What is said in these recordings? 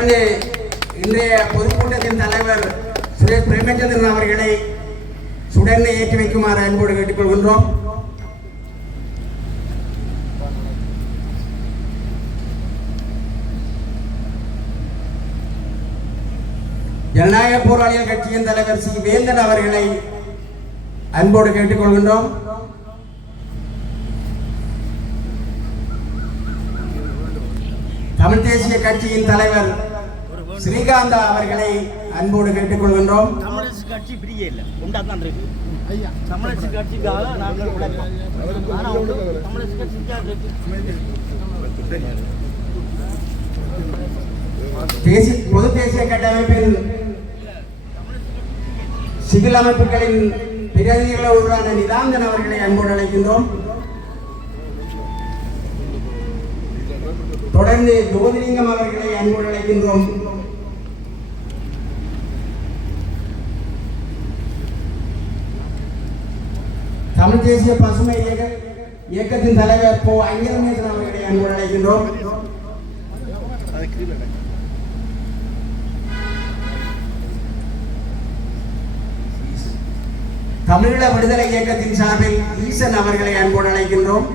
தொடர்ந்து இன்றைய பொதுக்கூட்டத்தின் தலைவர் சுரேஷ் பிரேமச்சந்திரன் அவர்களை சுடர்ந்து ஏற்றி வைக்குமாறு அன்போடு கேட்டுக்கொள்கின்றோம். ஜனநாயக போராளிகள் கட்சியின் தலைவர் சி வேந்தன் அவர்களை அன்போடு கேட்டுக்கொள்கின்றோம். தமிழ் தேசிய கட்சியின் தலைவர் ஸ்ரீகாந்தா அவர்களை அன்போடு கேட்டுக்கொள்கின்றோம். தமிழரசு கட்சி பிரியே இல்லை உண்டாதான் இருக்கு. தமிழரசு கட்சிக்காக நாங்கள் உழைப்போம். தமிழரசு கட்சிக்காக பொது தேசிய கட்டமைப்பின் சிவில் அமைப்புகளின் பிரதிநிதிகளோடான நிதாந்தன் அவர்களை அன்போடு அழைக்கின்றோம். தொடர்ந்து ஜோதிலிங்கம் அவர்களை அன்போடு அழைக்கின்றோம். தமிழ் தேசிய பசுமை இயக்கத்தின் தலைவர் போ ஐங்கரமேசன் அவர்களை அன்போடு அழைக்கின்றோம். தமிழீழ விடுதலை இயக்கத்தின் சார்பில் ஈசன் அவர்களை அன்போடு அழைக்கின்றோம்.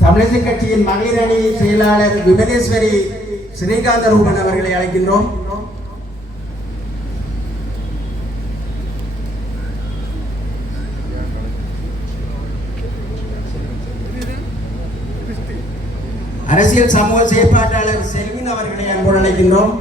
தமிழக கட்சியின் மகளிர் அணி செயலாளர் விமலேஸ்வரி ஸ்ரீகாந்த ரூபன் அவர்களை அழைக்கின்றோம். அரசியல் சமூக செயற்பாட்டாளர் செல்வின் அவர்களை அன்போடு அழைக்கின்றோம்.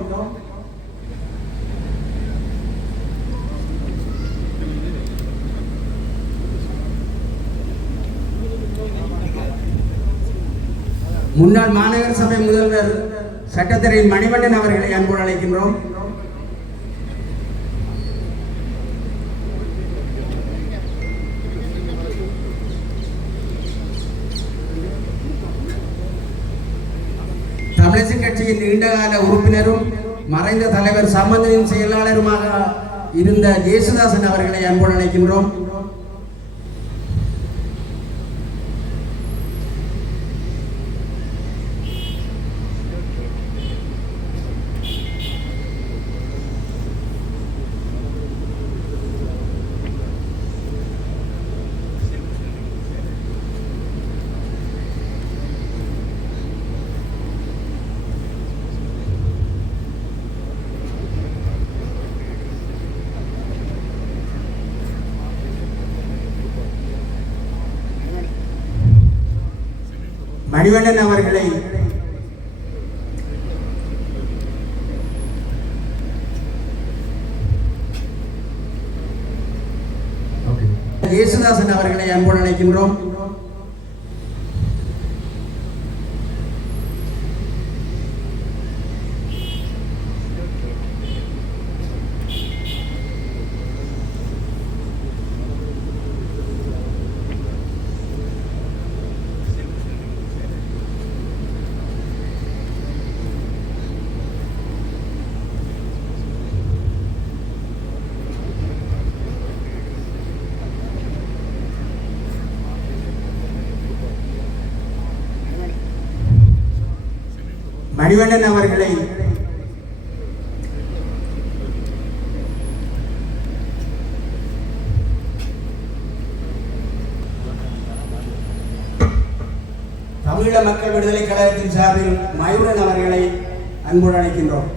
முன்னாள் மாநகர சபை முதல்வர் சட்டத்துறை மணிவண்ணன் அவர்களை அன்போடு அழைக்கின்றோம். தமிழரசு கட்சியின் நீண்டகால உறுப்பினரும் மறைந்த தலைவர் சம்பந்தனின் செயலாளருமாக இருந்த ஜேசுதாசன் அவர்களை அன்போடு அழைக்கின்றோம். மணிவண்ணன் அவர்களை ஜேசுதாசன் அவர்களை அன்போடு அழைக்கின்றோம். மணிவண்ணன் அவர்களை தமிழீழ மக்கள் விடுதலை கழகத்தின் சார்பில் மயூரன் அவர்களை அன்போடு அழைக்கின்றோம்.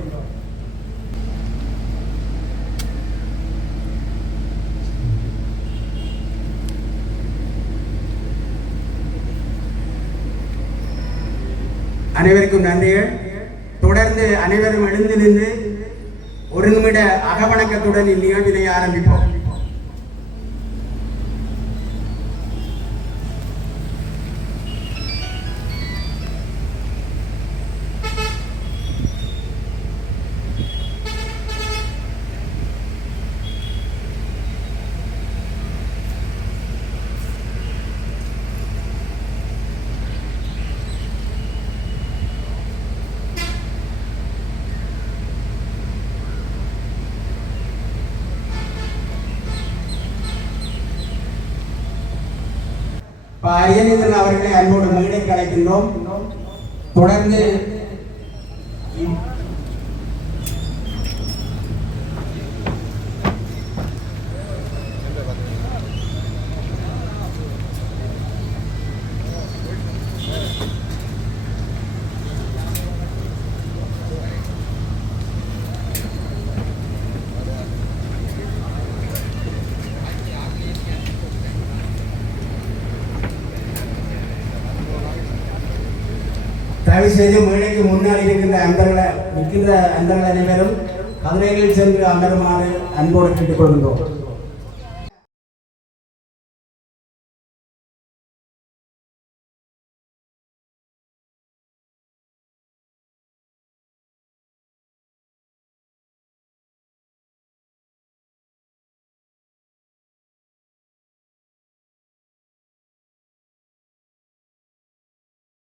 அனைவருக்கும் நன்றிகள். தொடர்ந்து அனைவரும் எழுந்து நின்று ஒரு நிமிட அகவணக்கத்துடன் இந்நிகழ்வினை ஆரம்பிப்போம். அரியநேந்திரன் அவர்களை அன்போடு மேடைக்கு அழைக்கின்றோம். தொடர்ந்து தயவு செய்து மேடைக்கு முன்னால் நிற்கின்ற அன்பர்கள் அனைவரும் கதிரைகளில் சென்று அமருமாறு அன்போடு கேட்டுக்கொள்கின்றோம்.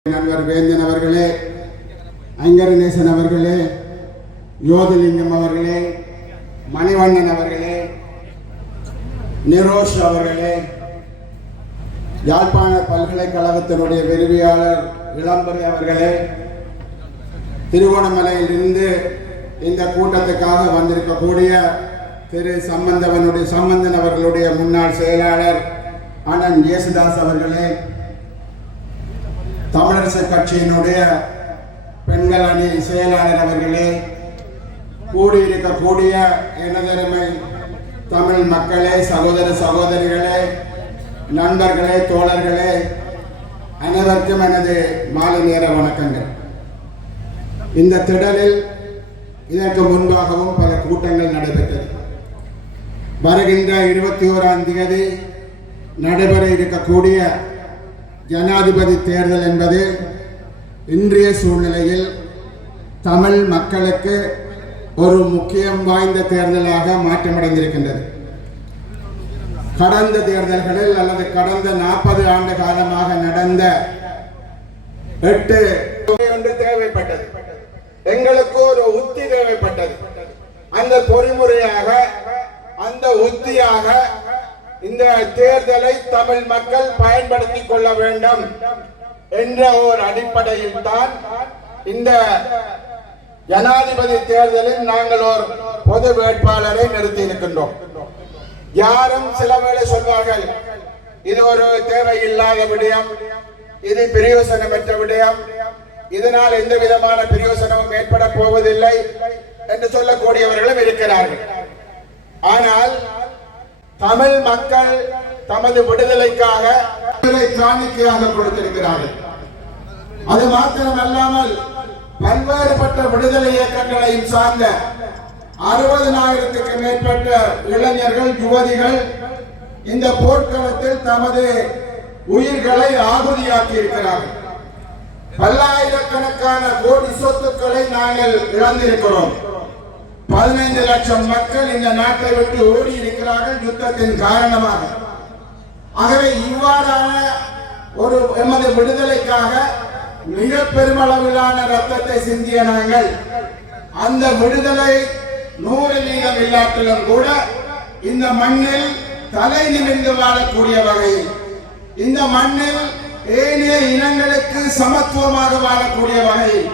நண்பர் வேந்தன் அவர்களே, ஐங்கரநேசன் அவர்களே, யோதிலிங்கம் அவர்களே, மணிவண்ணன் அவர்களே, நிரோஷ் அவர்களே, யாழ்ப்பாண பல்கலைக்கழகத்தினுடைய விரிவியாளர் இளம்பரை அவர்களே, திருவோணமலையில் இருந்து இந்த கூட்டத்துக்காக வந்திருக்கக்கூடிய திரு சம்பந்தன் அவர்களுடைய முன்னாள் செயலாளர் அண்ணன் இயேசுதாஸ் அவர்களே, தமிழரசு கட்சியினுடைய பெண்கள் அணி செயலாளர் அவர்களே, கூடியிருக்கக்கூடிய எனதருமை தமிழ் மக்களே, சகோதர சகோதரிகளே, நண்பர்களே, தோழர்களே, அனைவருக்கும் எனது மாலை நேர வணக்கங்கள். இந்த திடலில் இதற்கு முன்பாகவும் பல கூட்டங்கள் நடைபெற்றது. வருகின்ற 21ஆம் தேதி நடைபெற இருக்கக்கூடிய ஜனாதிபதி தேர்தல் என்பது இன்றைய சூழ்நிலையில் தமிழ் மக்களுக்கு ஒரு முக்கியம் வாய்ந்த தேர்தலாக மாற்றமடைந்திருக்கின்றது. கடந்த தேர்தல்களில் அல்லது கடந்த 40 ஆண்டு காலமாக நடந்த 8 ஒன்று தேவைப்பட்டது. எங்களுக்கு ஒரு உத்தி தேவைப்பட்டது. அந்த பொறிமுறையாக, அந்த உத்தியாக இந்த தேர்தலை தமிழ் மக்கள் பயன்படுத்திக் கொள்ள வேண்டும் என்ற ஒரு அடிப்படையில் தான் இந்த ஜனாதிபதி தேர்தலில் நாங்கள் ஒரு பொது வேட்பாளரை நிறுத்தி இருக்கின்றோம். யாரும் சில வேளை சொல்வார்கள், இது ஒரு தேவையில்லாத விடயம், இது பிரயோசனமற்ற விடயம், இதனால் எந்த விதமான பிரயோசனமும் ஏற்பட போவதில்லை என்று சொல்லக்கூடியவர்களும் இருக்கிறார்கள். ஆனால் தமிழ் மக்கள் தமது விடுதலைக்காக காணிக்கையாக கொடுத்திருக்கிறார்கள். அது மாத்திரமல்லாமல் பல்வேறுபட்ட விடுதலை இயக்கங்களையும் சார்ந்த 60,000க்கு மேற்பட்ட இளைஞர்கள், யுவதிகள் இந்த போர்க்களத்தில் தமது உயிர்களை ஆகுதியாக்கி இருக்கிறார்கள். பல்லாயிரக்கணக்கான கோடி சொத்துக்களை நாங்கள் இழந்திருக்கிறோம். 15 லட்சம் மக்கள் இந்த நாட்டை விட்டு ஓடி இருக்கிறார்கள் யுத்தத்தின் காரணமாக. ஆகவே இவ்வாறான ஒரு எமது விடுதலைக்காக மிக பெருமளவிலான ரத்தத்தை சிந்திய நாங்கள் அந்த விடுதலை 100% இல்லாட்டிலும் கூட இந்த மண்ணில் தலை நிமிர்ந்து வாழக்கூடிய வகையில், இந்த மண்ணில் ஏனைய இனங்களுக்கு சமத்துவமாக வாழக்கூடிய வகையில்,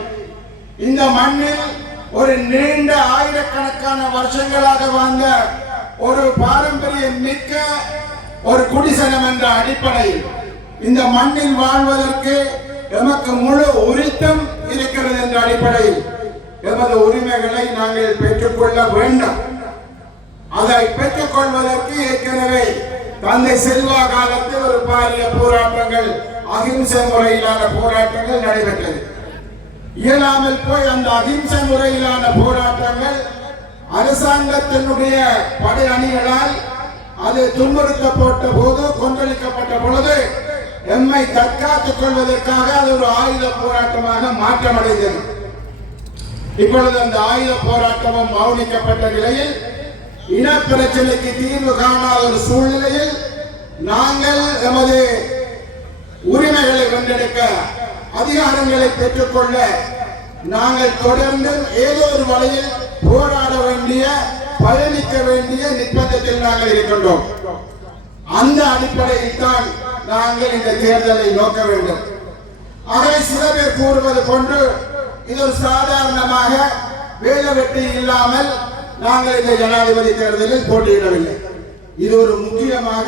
இந்த மண்ணில் ஒரு நீண்ட ஆயிரக்கணக்கான வருஷங்களாக வாழ்ந்த ஒரு பாரம்பரியம் மிக்க ஒரு குடிசனம் என்ற அடிப்படையில் இந்த மண்ணில் வாழ்வதற்கு எமக்கு முழு உரித்தம் இருக்கிறது என்ற அடிப்படையில் எமது உரிமைகளை நாங்கள் பெற்றுக்கொள்ள வேண்டும். அதை பெற்றுக்கொள்வதற்கு ஏற்கனவே தந்தை செல்வா காலத்தில் ஒரு பாரிய போராட்டங்கள், அகிம்சை முறையிலான போராட்டங்கள் நடைபெற்றது. இயலாமல் போய் அந்த அகிம்சை முறையிலான போராட்டங்கள் அரசாங்கத்தினுடைய படை அணிகளால் அது துன்புறுத்தப்பட்ட போது, கொன்றளிக்கப்பட்ட பொழுது எம்மை தற்காத்துக் கொள்வதற்காக அது ஒரு ஆயுத போராட்டமாக மாற்றமடைந்தது. இப்பொழுது அந்த ஆயுத போராட்டமும் மௌனிக்கப்பட்ட நிலையில், இன பிரச்சனைக்கு தீர்வு காணாத ஒரு சூழ்நிலையில் நாங்கள் எமது உரிமைகளை வென்றெடுக்க, அதிகாரங்களை பெற்றுக்கொள்ள நாங்கள் தொடர்ந்து ஏதோ ஒரு வழியில் போராட வேண்டிய, பயணிக்க வேண்டிய நிர்பந்தத்தில் நாங்கள் இருக்கின்றோம். அந்த அடிப்படையில் தான் நாங்கள் இந்த தேர்தலை நோக்க வேண்டும். ஆகவே சில பேர் கூறுவது போன்று இது ஒரு சாதாரணமாக வேலை வெட்டி இல்லாமல் நாங்கள் இந்த ஜனாதிபதி தேர்தலில் போட்டியிடவில்லை. இது ஒரு முக்கியமாக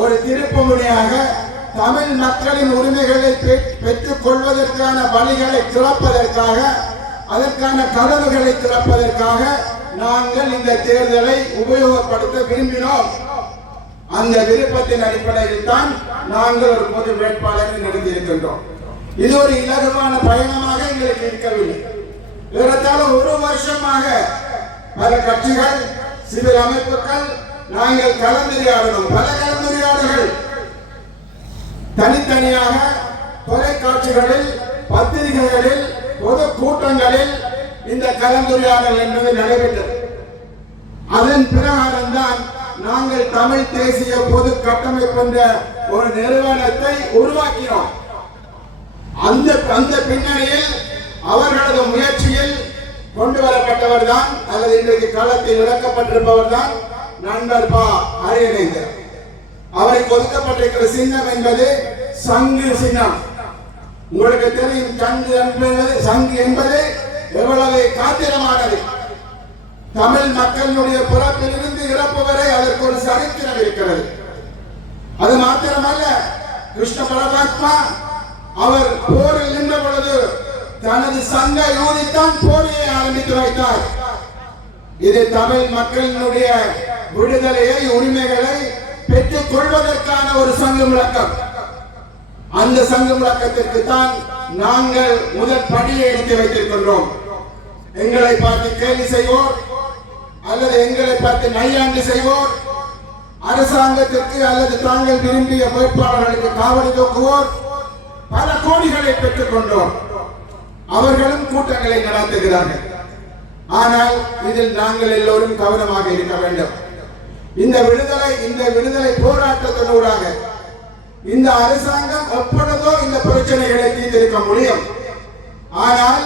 ஒரு திருப்புமுனையாக தமிழ் மக்களின் உரிமைகளை பெற்றுக் கொள்வதற்கான வழிகளை திறப்பதற்காக, அதற்கான கதவுகளை திறப்பதற்காக நாங்கள் இந்த தேர்தலை உபயோகப்படுத்த விரும்பினோம். அந்த விருப்பத்தின் அடிப்படையில் தான் நாங்கள் ஒரு பொது வேட்பாளரை நிறுத்தியிருக்கின்றோம். இது ஒரு இலகுவான பயணமாக எங்களுக்கு இருக்கவில்லை. ஏறத்தாழ ஒரு வருஷமாக பல கட்சிகள், சிவில் அமைப்புகள் நாங்கள் கலந்துரையாடணும். பல கலந்துரையாடல்கள் தனித்தனியாக தொலைக்காட்சிகளில், பத்திரிகைகளில், பொது கூட்டங்களில் இந்த கலந்துரையாடல் என்பது நடைபெற்றது. அதன் பிரகாரம் தான் நாங்கள் தமிழ் தேசிய பொது கட்டமைப்பு என்ற ஒரு நிறுவனத்தை உருவாக்கினோம். அந்த பின்னணியில் அவர்களது முயற்சியில் கொண்டு வரப்பட்டவர் தான், அல்லது இன்றைக்கு களத்தில் இறக்கப்பட்டிருப்பவர் தான் நண்பர் பா. அரியநேந்தர். அவருக்கு ஒதுக்கப்பட்டிருக்கிற சின்னம் என்பது சங்கு சின்னம். உங்களுக்கு தெரியும், சங்கு என்பது எவ்வளவு காத்திரமானது. தமிழ் மக்களுடைய பிறப்பிலிருந்து இறப்பு வரை அதற்கு ஒரு சரித்திரம் இருக்கிறது. அது மாத்திரமல்ல, கிருஷ்ண பரமாத்மா அவர் போரில் நின்ற பொழுது தனது சங்கை ஊதித்தான் போரையை ஆரம்பித்து வைத்தார். இது தமிழ் மக்களினுடைய விடுதலையை, உரிமைகளை பெற்றுக் கொள்வதற்கான ஒரு சங்க முழக்கம். அந்த சங்க முழக்கத்திற்கு தான் நாங்கள் முதல் படியை எடுத்து வைத்திருக்கின்றோம். எங்களை பார்த்து கேலி செய்வோர் அல்லது எங்களை பார்த்து நையாண்டு செய்வோர், அரசாங்கத்திற்கு அல்லது தாங்கள் விரும்பிய வேட்பாளர்களுக்கு காவடி தூக்குவோர் பல கோடிகளை பெற்றுக் கொண்டோம். அவர்களும் கூட்டங்களை நடத்துகிறார்கள். ஆனால் இதில் நாங்கள் எல்லோரும் கவனமாக இருக்க வேண்டும். இந்த விடுதலை போராட்டத்தினூடாக இந்த அரசாங்கம் எப்பொழுதோ இந்த பிரச்சனைகளை தீர்த்திருக்க முடியும். ஆனால்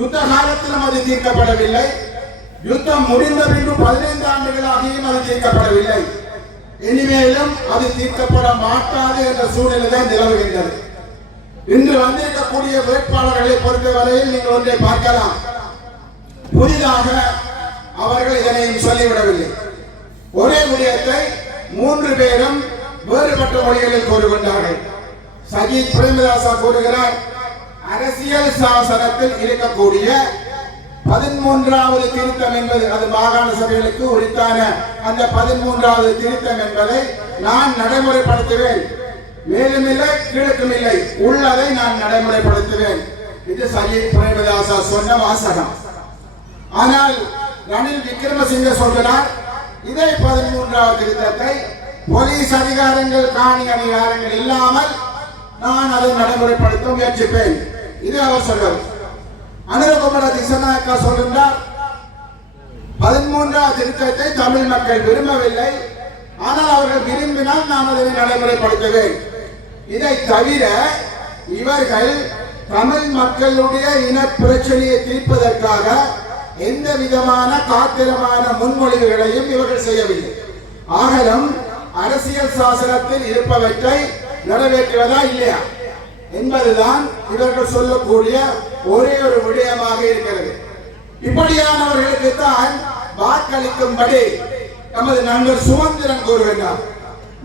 யுத்த காலத்திலும் அது தீர்க்கப்படவில்லை. யுத்தம் முடிந்த பின்பு 15 ஆண்டுகளாகியும் அது தீர்க்கப்படவில்லை. இனிமேலும் அது தீர்க்கப்பட மாட்டாது என்ற சூழ்நிலை தான் நிலவுகின்றது. இன்று வந்திருக்கக்கூடிய வேட்பாளர்களை பொறுத்தவரையில் நீங்கள் ஒன்றை பார்க்கலாம். புதிதாக அவர்கள் இதனையும் சொல்லிவிடவில்லை. ஒரே விடயத்தை 3 பேரும் வேறுபட்ட மொழிகளில் கூறுகின்றார்கள். சஜித் பிரேமதாசா கூறுகிறார், அரசியல் சாசனத்தில் இருக்கக்கூடிய 13வது திருத்தம் என்பது, அது மாகாண சபைகளுக்கு உரித்தான அந்த 13வது திருத்தம் என்பதை நான் நடைமுறைப்படுத்துவேன். மேலும் இல்லை, கீழுக்கும் இல்லை, உள்ளதை நான் நடைமுறைப்படுத்துவேன். இது சஜித் பிரேமதாசா சொன்ன வாசகம். ஆனால் ரணில் விக்ரமசிங்க சொல்கிறார், இதே 13வது திருத்தத்தை போலீஸ் அதிகாரங்கள், காணி அதிகாரங்கள் இல்லாமல் நான் அதை நடைமுறைப்படுத்த முயற்சிப்பேன். இது அவர் சொல்வது. அனுரகுமார திசாநாயக்கா சொல்கின்றார், 13வது திருத்தத்தை தமிழ் மக்கள் விரும்பவில்லை, ஆனால் அவர்கள் விரும்பினால் நான் அதனை நடைமுறைப்படுத்துவேன். இதை தவிர இவர்கள் தமிழ் மக்களுடைய இன பிரச்சனையை தீர்ப்பதற்காக எந்த விதமான காத்திரமான முன்மொழிவுகளையும் இவர்கள் செய்யவில்லை. ஆகலும் அரசியல் சாசனத்தில் இருப்பவற்றை நிறைவேற்றுவதா இல்லையா என்பதுதான் இவர்கள் சொல்லக்கூடிய ஒரே ஒரு விடயமாக இருக்கிறது. இப்படியானவர்களுக்கு தான் வாக்களிக்கும்படி நமது நண்பர் சுமந்திரன் கூறுகின்றார்.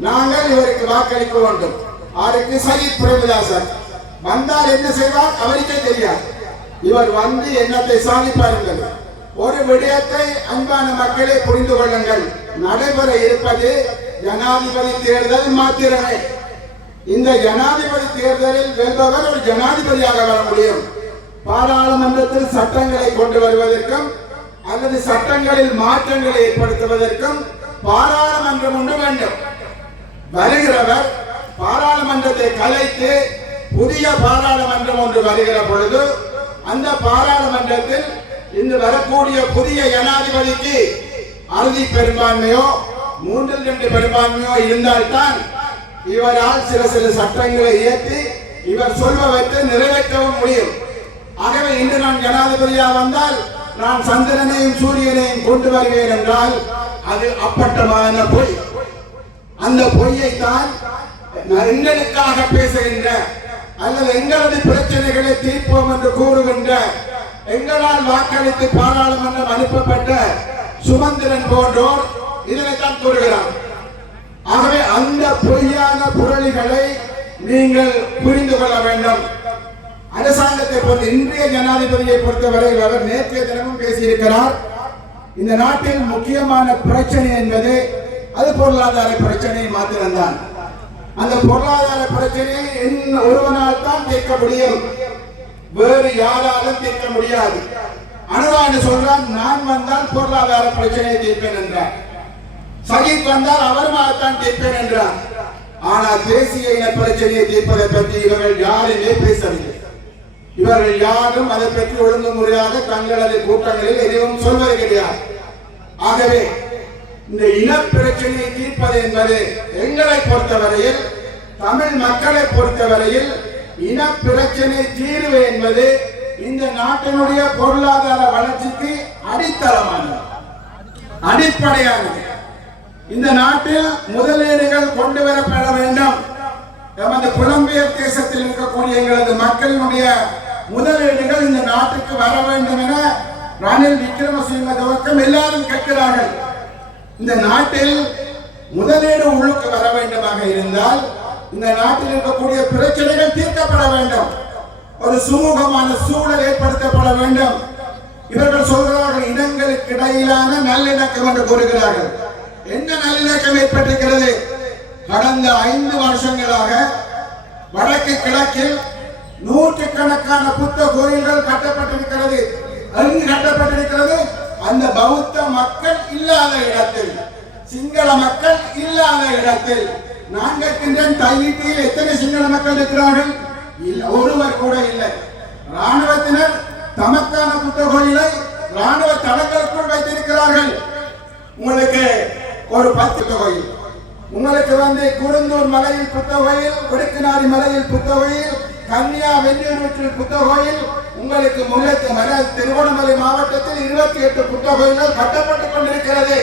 நாங்கள் இவருக்கு வாக்களிக்க வேண்டும். அவருக்கு சஜித் பிரேமதாசன் வந்தால் என்ன செய்வார் அவருக்கே தெரியாது. இவர் வந்து என்னத்தை சாதிப்பார்கள். ஒரு விடயத்தை அன்பான மக்களை புரிந்து கொள்ளுங்கள், நடைபெற இருப்பது ஜனாதிபதி தேர்தல் மாத்திரமே. இந்த ஜனாதிபதி தேர்தலில் வெல்பவர் ஒரு ஜனாதிபதியாக வர முடியும். பாராளுமன்றத்தில் சட்டங்களை கொண்டு வருவதற்கும் அல்லது சட்டங்களில் மாற்றங்களை ஏற்படுத்துவதற்கும் பாராளுமன்றம் ஒன்று வேண்டும். வருகிறவர் பாராளுமன்றத்தை கலைத்து புதிய பாராளுமன்றம் ஒன்று வருகிற பொழுது அந்த பாராளுமன்றத்தில் இன்று வரக்கூடிய புதிய ஜனாதிபதிக்கு அறுதி பெரும்பான்மையோ 3/2 பெரும்பான்மையோ இருந்தால்தான் இவரால் சில சட்டங்களை இயற்றி இவர் சொல்பவற்றை நிறைவேற்றவும் முடியும். ஆகவே இன்று நான் ஜனாதிபதியாக வந்தால் நான் சந்திரனையும் சூரியனையும் கொண்டு வருவேன் என்றால் அது அப்பட்டமான பொய். அந்த பொய்யை தான் எங்களுக்காக பேசுகின்ற அல்லது எங்களது பிரச்சனைகளை தீர்ப்போம் என்று கூறுகின்ற எங்களால் வாக்களித்து பாராளுமன்றம் அனுப்பப்பட்ட சுமந்திரன் போன்றோர் இதனைத்தான் கூறுகிறார். ஆகவே அந்த பொய்யான புரளிகளை நீங்கள் புரிந்து கொள்ள வேண்டும். அரசாங்கத்தை பொறுத்த இன்றைய ஜனாதிபதியை பொறுத்தவரை அவர் நேற்றைய தினமும் பேசியிருக்கிறார். இந்த நாட்டில் முக்கியமான பிரச்சனை என்பது அது பொருளாதார பிரச்சனை மாத்திரம்தான். அந்த பொருளாதார பிரச்சனையை ஒருவனால் தான் தீர்க்க முடியும், வேறு யாராலும் தீர்க்க முடியாது. அனுரான்னு சொல்றான், நான் வந்தால் பொருளாதார பிரச்சனையை தீர்ப்பேன் என்றார். சஜித் வந்தால் அவருமாகத்தான் தீர்ப்பேன் என்றார். ஆனால் தேசிய இன பிரச்சனையை தீர்ப்பதை பற்றி இவர்கள் யாருமே பேசவில்லை. இவர்கள் யாரும் அதை பற்றி ஒழுங்குமுறையாக தங்களது கூட்டங்களில் எதுவும் சொல்வது கிடையாது. ஆகவே இந்த இன பிரச்சனையை தீர்ப்பது என்பது எங்களை பொறுத்தவரையில், தமிழ் மக்களை பொறுத்தவரையில் இன பிரச்சனை தீர்வு என்பது இந்த நாட்டினுடைய பொருளாதார வளர்ச்சிக்கு அடித்தளமானது, அடிப்படையானது. இந்த நாட்டில் முதலீடுகள் கொண்டு வரப்பட வேண்டும். நமது புலம்பெயர் தேசத்தில் இருக்கக்கூடிய எங்களது மக்களினுடைய முதலீடுகள் இந்த நாட்டுக்கு வர வேண்டும் என ரணில் விக்ரமசிங்க துவக்கம் எல்லாரும் கேட்கிறார்கள். இந்த நாட்டில் முதலீடு உள்ளுக்கு வர வேண்டுமாக இருந்தால் இந்த நாட்டில் இருக்கக்கூடிய பிரச்சனைகள் தீர்க்கப்பட வேண்டும், ஒரு சுமூகமான சூழல் ஏற்படுத்தப்பட வேண்டும். இவர்கள் சொல்கிறார்கள் இனங்களுக்கு இடையிலான நல்லிணக்கம் என்று கூறுகிறார்கள். என்ன நல்லிணக்கம் ஏற்பட்டிருக்கிறது? கடந்த 5 வருஷங்களாக வடக்கு கிழக்கில் நூற்றுக்கணக்கான புத்த கோயில்கள் கட்டப்பட்டிருக்கிறது. அங்கு கட்டப்பட்டிருக்கிறது அந்த பௌத்த மக்கள் இல்லாத இடத்தில், சிங்கள மக்கள் இல்லாத இடத்தில். நான் கேட்கின்றேன், தையிட்டியில் எத்தனை சிங்கள மக்கள் இருக்கிறார்கள்? ஒருவர் கூட இல்லை. ராணுவத்தினர் தமக்கான புத்த கோயிலை ராணுவ தளங்களுக்குள் வைத்திருக்கிறார்கள். உங்களுக்கு ஒரு 10 கோயில், உங்களுக்கு குருந்தூர் மலையில் புத்த கோயில், கொடுக்குநாரி மலையில் புத்த கோயில், கன்னியா வெண்ணூர் புத்த கோயில், உங்களுக்கு திருவண்ணாமலை மாவட்டத்தில் 28 புத்த கோயில்கள் கட்டப்பட்டுக் கொண்டிருக்கிறது.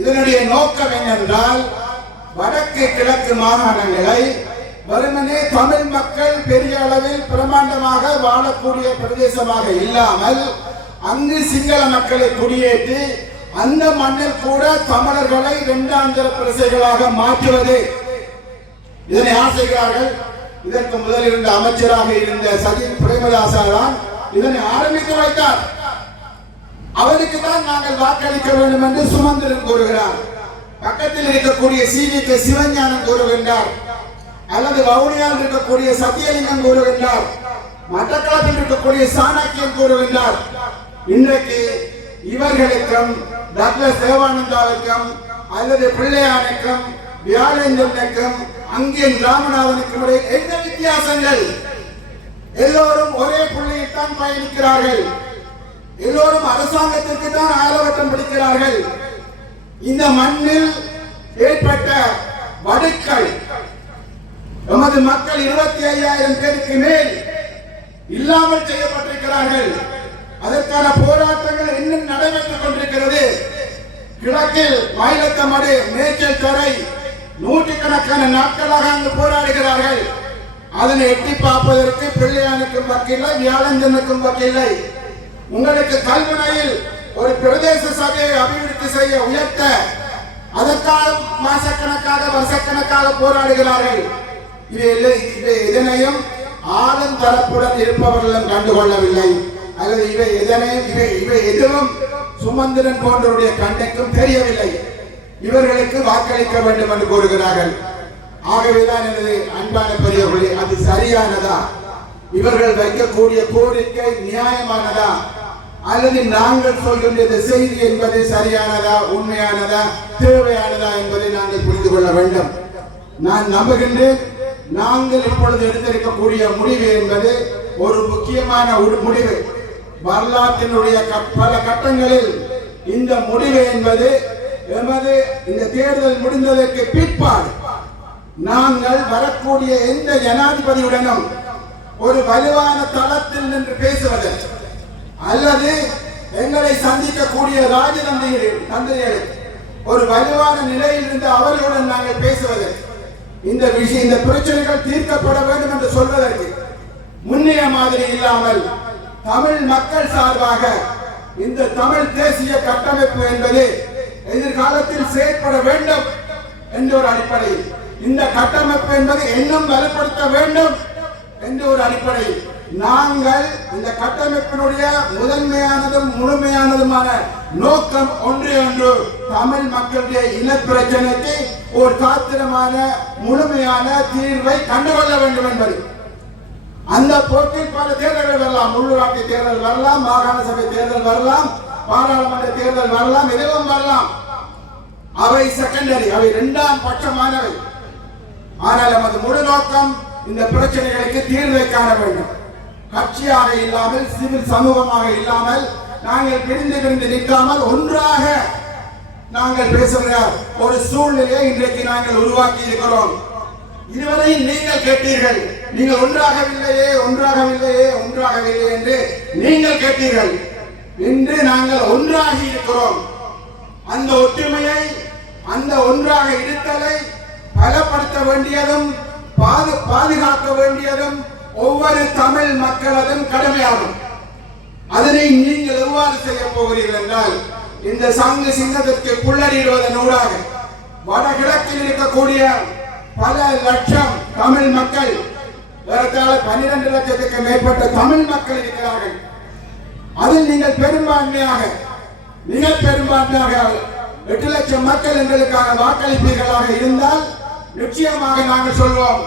இதனுடைய நோக்கம் என்னென்றால் வடக்கு கிழக்கு மாகாணங்களை வெறுமனே தமிழ் மக்கள் பெரிய அளவில் பிரமாண்டமாக வாழக்கூடிய பிரதேசமாக இல்லாமல் அங்கு சிங்கள மக்களை குடியேற்றி அந்த மண்ணில் கூட தமிழர்களை இரண்டாந்திர பிரஜைகளாக மாற்றுவது. இதனை ஆசைக்கிறார்கள். இதற்கு முதல் இருந்த அமைச்சராக இருந்த சஜித் பிரேமதாசா தான் இதனை ஆரம்பித்து வைத்தார். அவருக்கு தான் நாங்கள் வாக்களிக்க வேண்டும் என்று சுமந்திரன் கூறுகிறார். பக்கத்தில் இருக்கக்கூடிய CVK சிவஞானம் கூறுகின்றார், அல்லது வவுனியால் இருக்கக்கூடிய சத்தியலிங்கம் கூறுகின்றார், மட்டக்களப்பில் இருக்கக்கூடிய சாணக்கியன் கூறுகின்றார். இன்றைக்கு இவர்களுக்கும் டக்ளஸ் தேவானந்தாவுக்கும் அல்லது பிள்ளையானுக்கும் வியாழேந்திரனுக்கும் அங்கே ராமநாதனுக்கும் இடையே என்ன வித்தியாசங்கள்? எல்லோரும் ஒரே புள்ளியில் தான் பயணிக்கிறார்கள். எல்லோரும் அரசாங்கத்திற்கு தான் ஆலவட்டம் பிடிக்கிறார்கள். இந்த மண்ணில் ஏற்பட்ட வடுக்கள் நமது மக்கள் 25,000 பேருக்கு மேல் இல்லாமல் செய்யப்பட்டிருக்கிறார்கள். அதற்கான போராட்டங்கள் இன்னும் நடைபெற்றுக் கொண்டிருக்கிறது. கிழக்கில் மயிலத்தமடு, மேய்ச்சல் துறை நூற்றுக்கணக்கான நாட்களாக அங்கு போராடுகிறார்கள். அதனை எட்டி பார்ப்பதற்கு பிள்ளையானுக்கும் வக்கில்லை, வியாழஞ்சனுக்கும் வக்கில்லை. உங்களுக்கு கல்முனையில் ஒரு பிரதேச சபையை அபிவிருத்தி செய்ய உயர்த்த அதற்காக மாசக்கணக்காக வருஷக்கணக்காக போராடுகிறார்கள். இதனையும் ஆளும் தரப்புடன் இருப்பவர்களும் கண்டுகொள்ளவில்லை, அல்லது இவை எதுவும் சுமந்திரன் போன்றவருடைய கண்ணுக்கும் தெரியவில்லை. இவர்களுக்கு வாக்களிக்க வேண்டும் என்று கூறுகிறார்கள். ஆகவேதான் எனது அன்பான பெரியவர்களே, அது சரியானதா? இவர்கள் வைக்கக்கூடிய கோரிக்கை நியாயமானதா, அல்லது நாங்கள் சொல்கின்ற செய்தி என்பது சரியானதா, உண்மையானதா, தேவையானதா என்பதை நாங்கள் புரிந்து கொள்ள வேண்டும். நான் நம்புகின்றேன், நாங்கள் இப்பொழுது எடுத்திருக்கக்கூடிய முடிவு என்பது ஒரு முக்கியமான முடிவு. வரலாற்றினுடைய பல கட்டங்களில் இந்த முடிவு என்பது எமது இந்த தேர்தல் முடிந்ததற்கு பிற்பாடு நாங்கள் வரக்கூடிய எந்த ஜனாதிபதியுடனும் ஒரு வலுவான தளத்தில் நின்று பேசுவது, அல்லது எங்களை சந்திக்கக்கூடிய ராஜதந்திரிகளை ஒரு வலுவான நிலையில் இருந்து அவர்களுடன் நாங்கள் பேசுவது, இந்த விஷயம், இந்த பிரச்சனைகள் தீர்க்கப்பட வேண்டும் என்று சொல்வதற்கு முன்னைய மாதிரி இல்லாமல் தமிழ் மக்கள் சார்பாக இந்த தமிழ் தேசிய கட்டமைப்பு என்பது எதிர்காலத்தில் செயற்பட வேண்டும் என்ற ஒரு அடிப்படையில், இந்த கட்டமைப்பு என்பது இன்னும் வலுப்படுத்த வேண்டும் என்ற ஒரு அடிப்படையில் நாங்கள் இந்த கட்டமைப்பினுடைய முதன்மையானதும் முழுமையானதுமான நோக்கம் ஒன்று தமிழ் மக்களுடைய இன பிரச்சனைக்கு ஒரு காத்திரமான முழுமையான தீர்வை கண்டுகொள்ள வேண்டும் என்பது. அந்த போக்கில் பல தேர்தல்கள் வரலாம், உள்ளூராட்சி தேர்தல் வரலாம், மாகாண சபை தேர்தல் வரலாம், பாராளுமன்ற தேர்தல் வரலாம், எதுவும் வரலாம். அவை செகண்டரி, அவை இரண்டாம் பட்சமானவை. ஆனால் நமது முழு நோக்கம் இந்த பிரச்சனைகளுக்கு தீர்வை காண வேண்டும். கட்சியாக இல்லாமல், சிவில் சமூகமாக இல்லாமல், நாங்கள் பிரிந்து நிற்காமல் ஒன்றாக நாங்கள் பேசுகிற ஒரு சூழ்நிலையை இன்றைக்கு நாங்கள் உருவாக்கி இருக்கிறோம். இதுவரை நீங்கள் கேட்டீர்கள், நீங்கள் ஒன்றாகவில்லையே என்று நீங்கள் கேட்டீர்கள். இன்று நாங்கள் ஒன்றாகி இருக்கிறோம். அந்த ஒற்றுமையை, அந்த ஒன்றாக இருத்தலை பலப்படுத்த வேண்டியதும் பாதுகாக்க வேண்டியதும் ஒவ்வொரு தமிழ் மக்களதும் கடமையாகும். அதனை நீங்கள் எவ்வாறு செய்ய போகிறீர்கள் என்றால், இந்த சங்கு சின்னத்திற்கு புள்ளறிடுவதன் ஊடாக வடகிழக்கில் இருக்கக்கூடிய பல லட்சம் தமிழ் மக்கள், ஏறத்தாழ 12 லட்சத்துக்கு மேற்பட்ட தமிழ் மக்கள் இருக்கிறார்கள். அதில் நீங்கள் பெரும்பான்மையாக 8 லட்சம் மக்கள் எங்களுக்காக வாக்களிப்பீர்களாக இருந்தால் நிச்சயமாக நாங்கள் சொல்வோம்,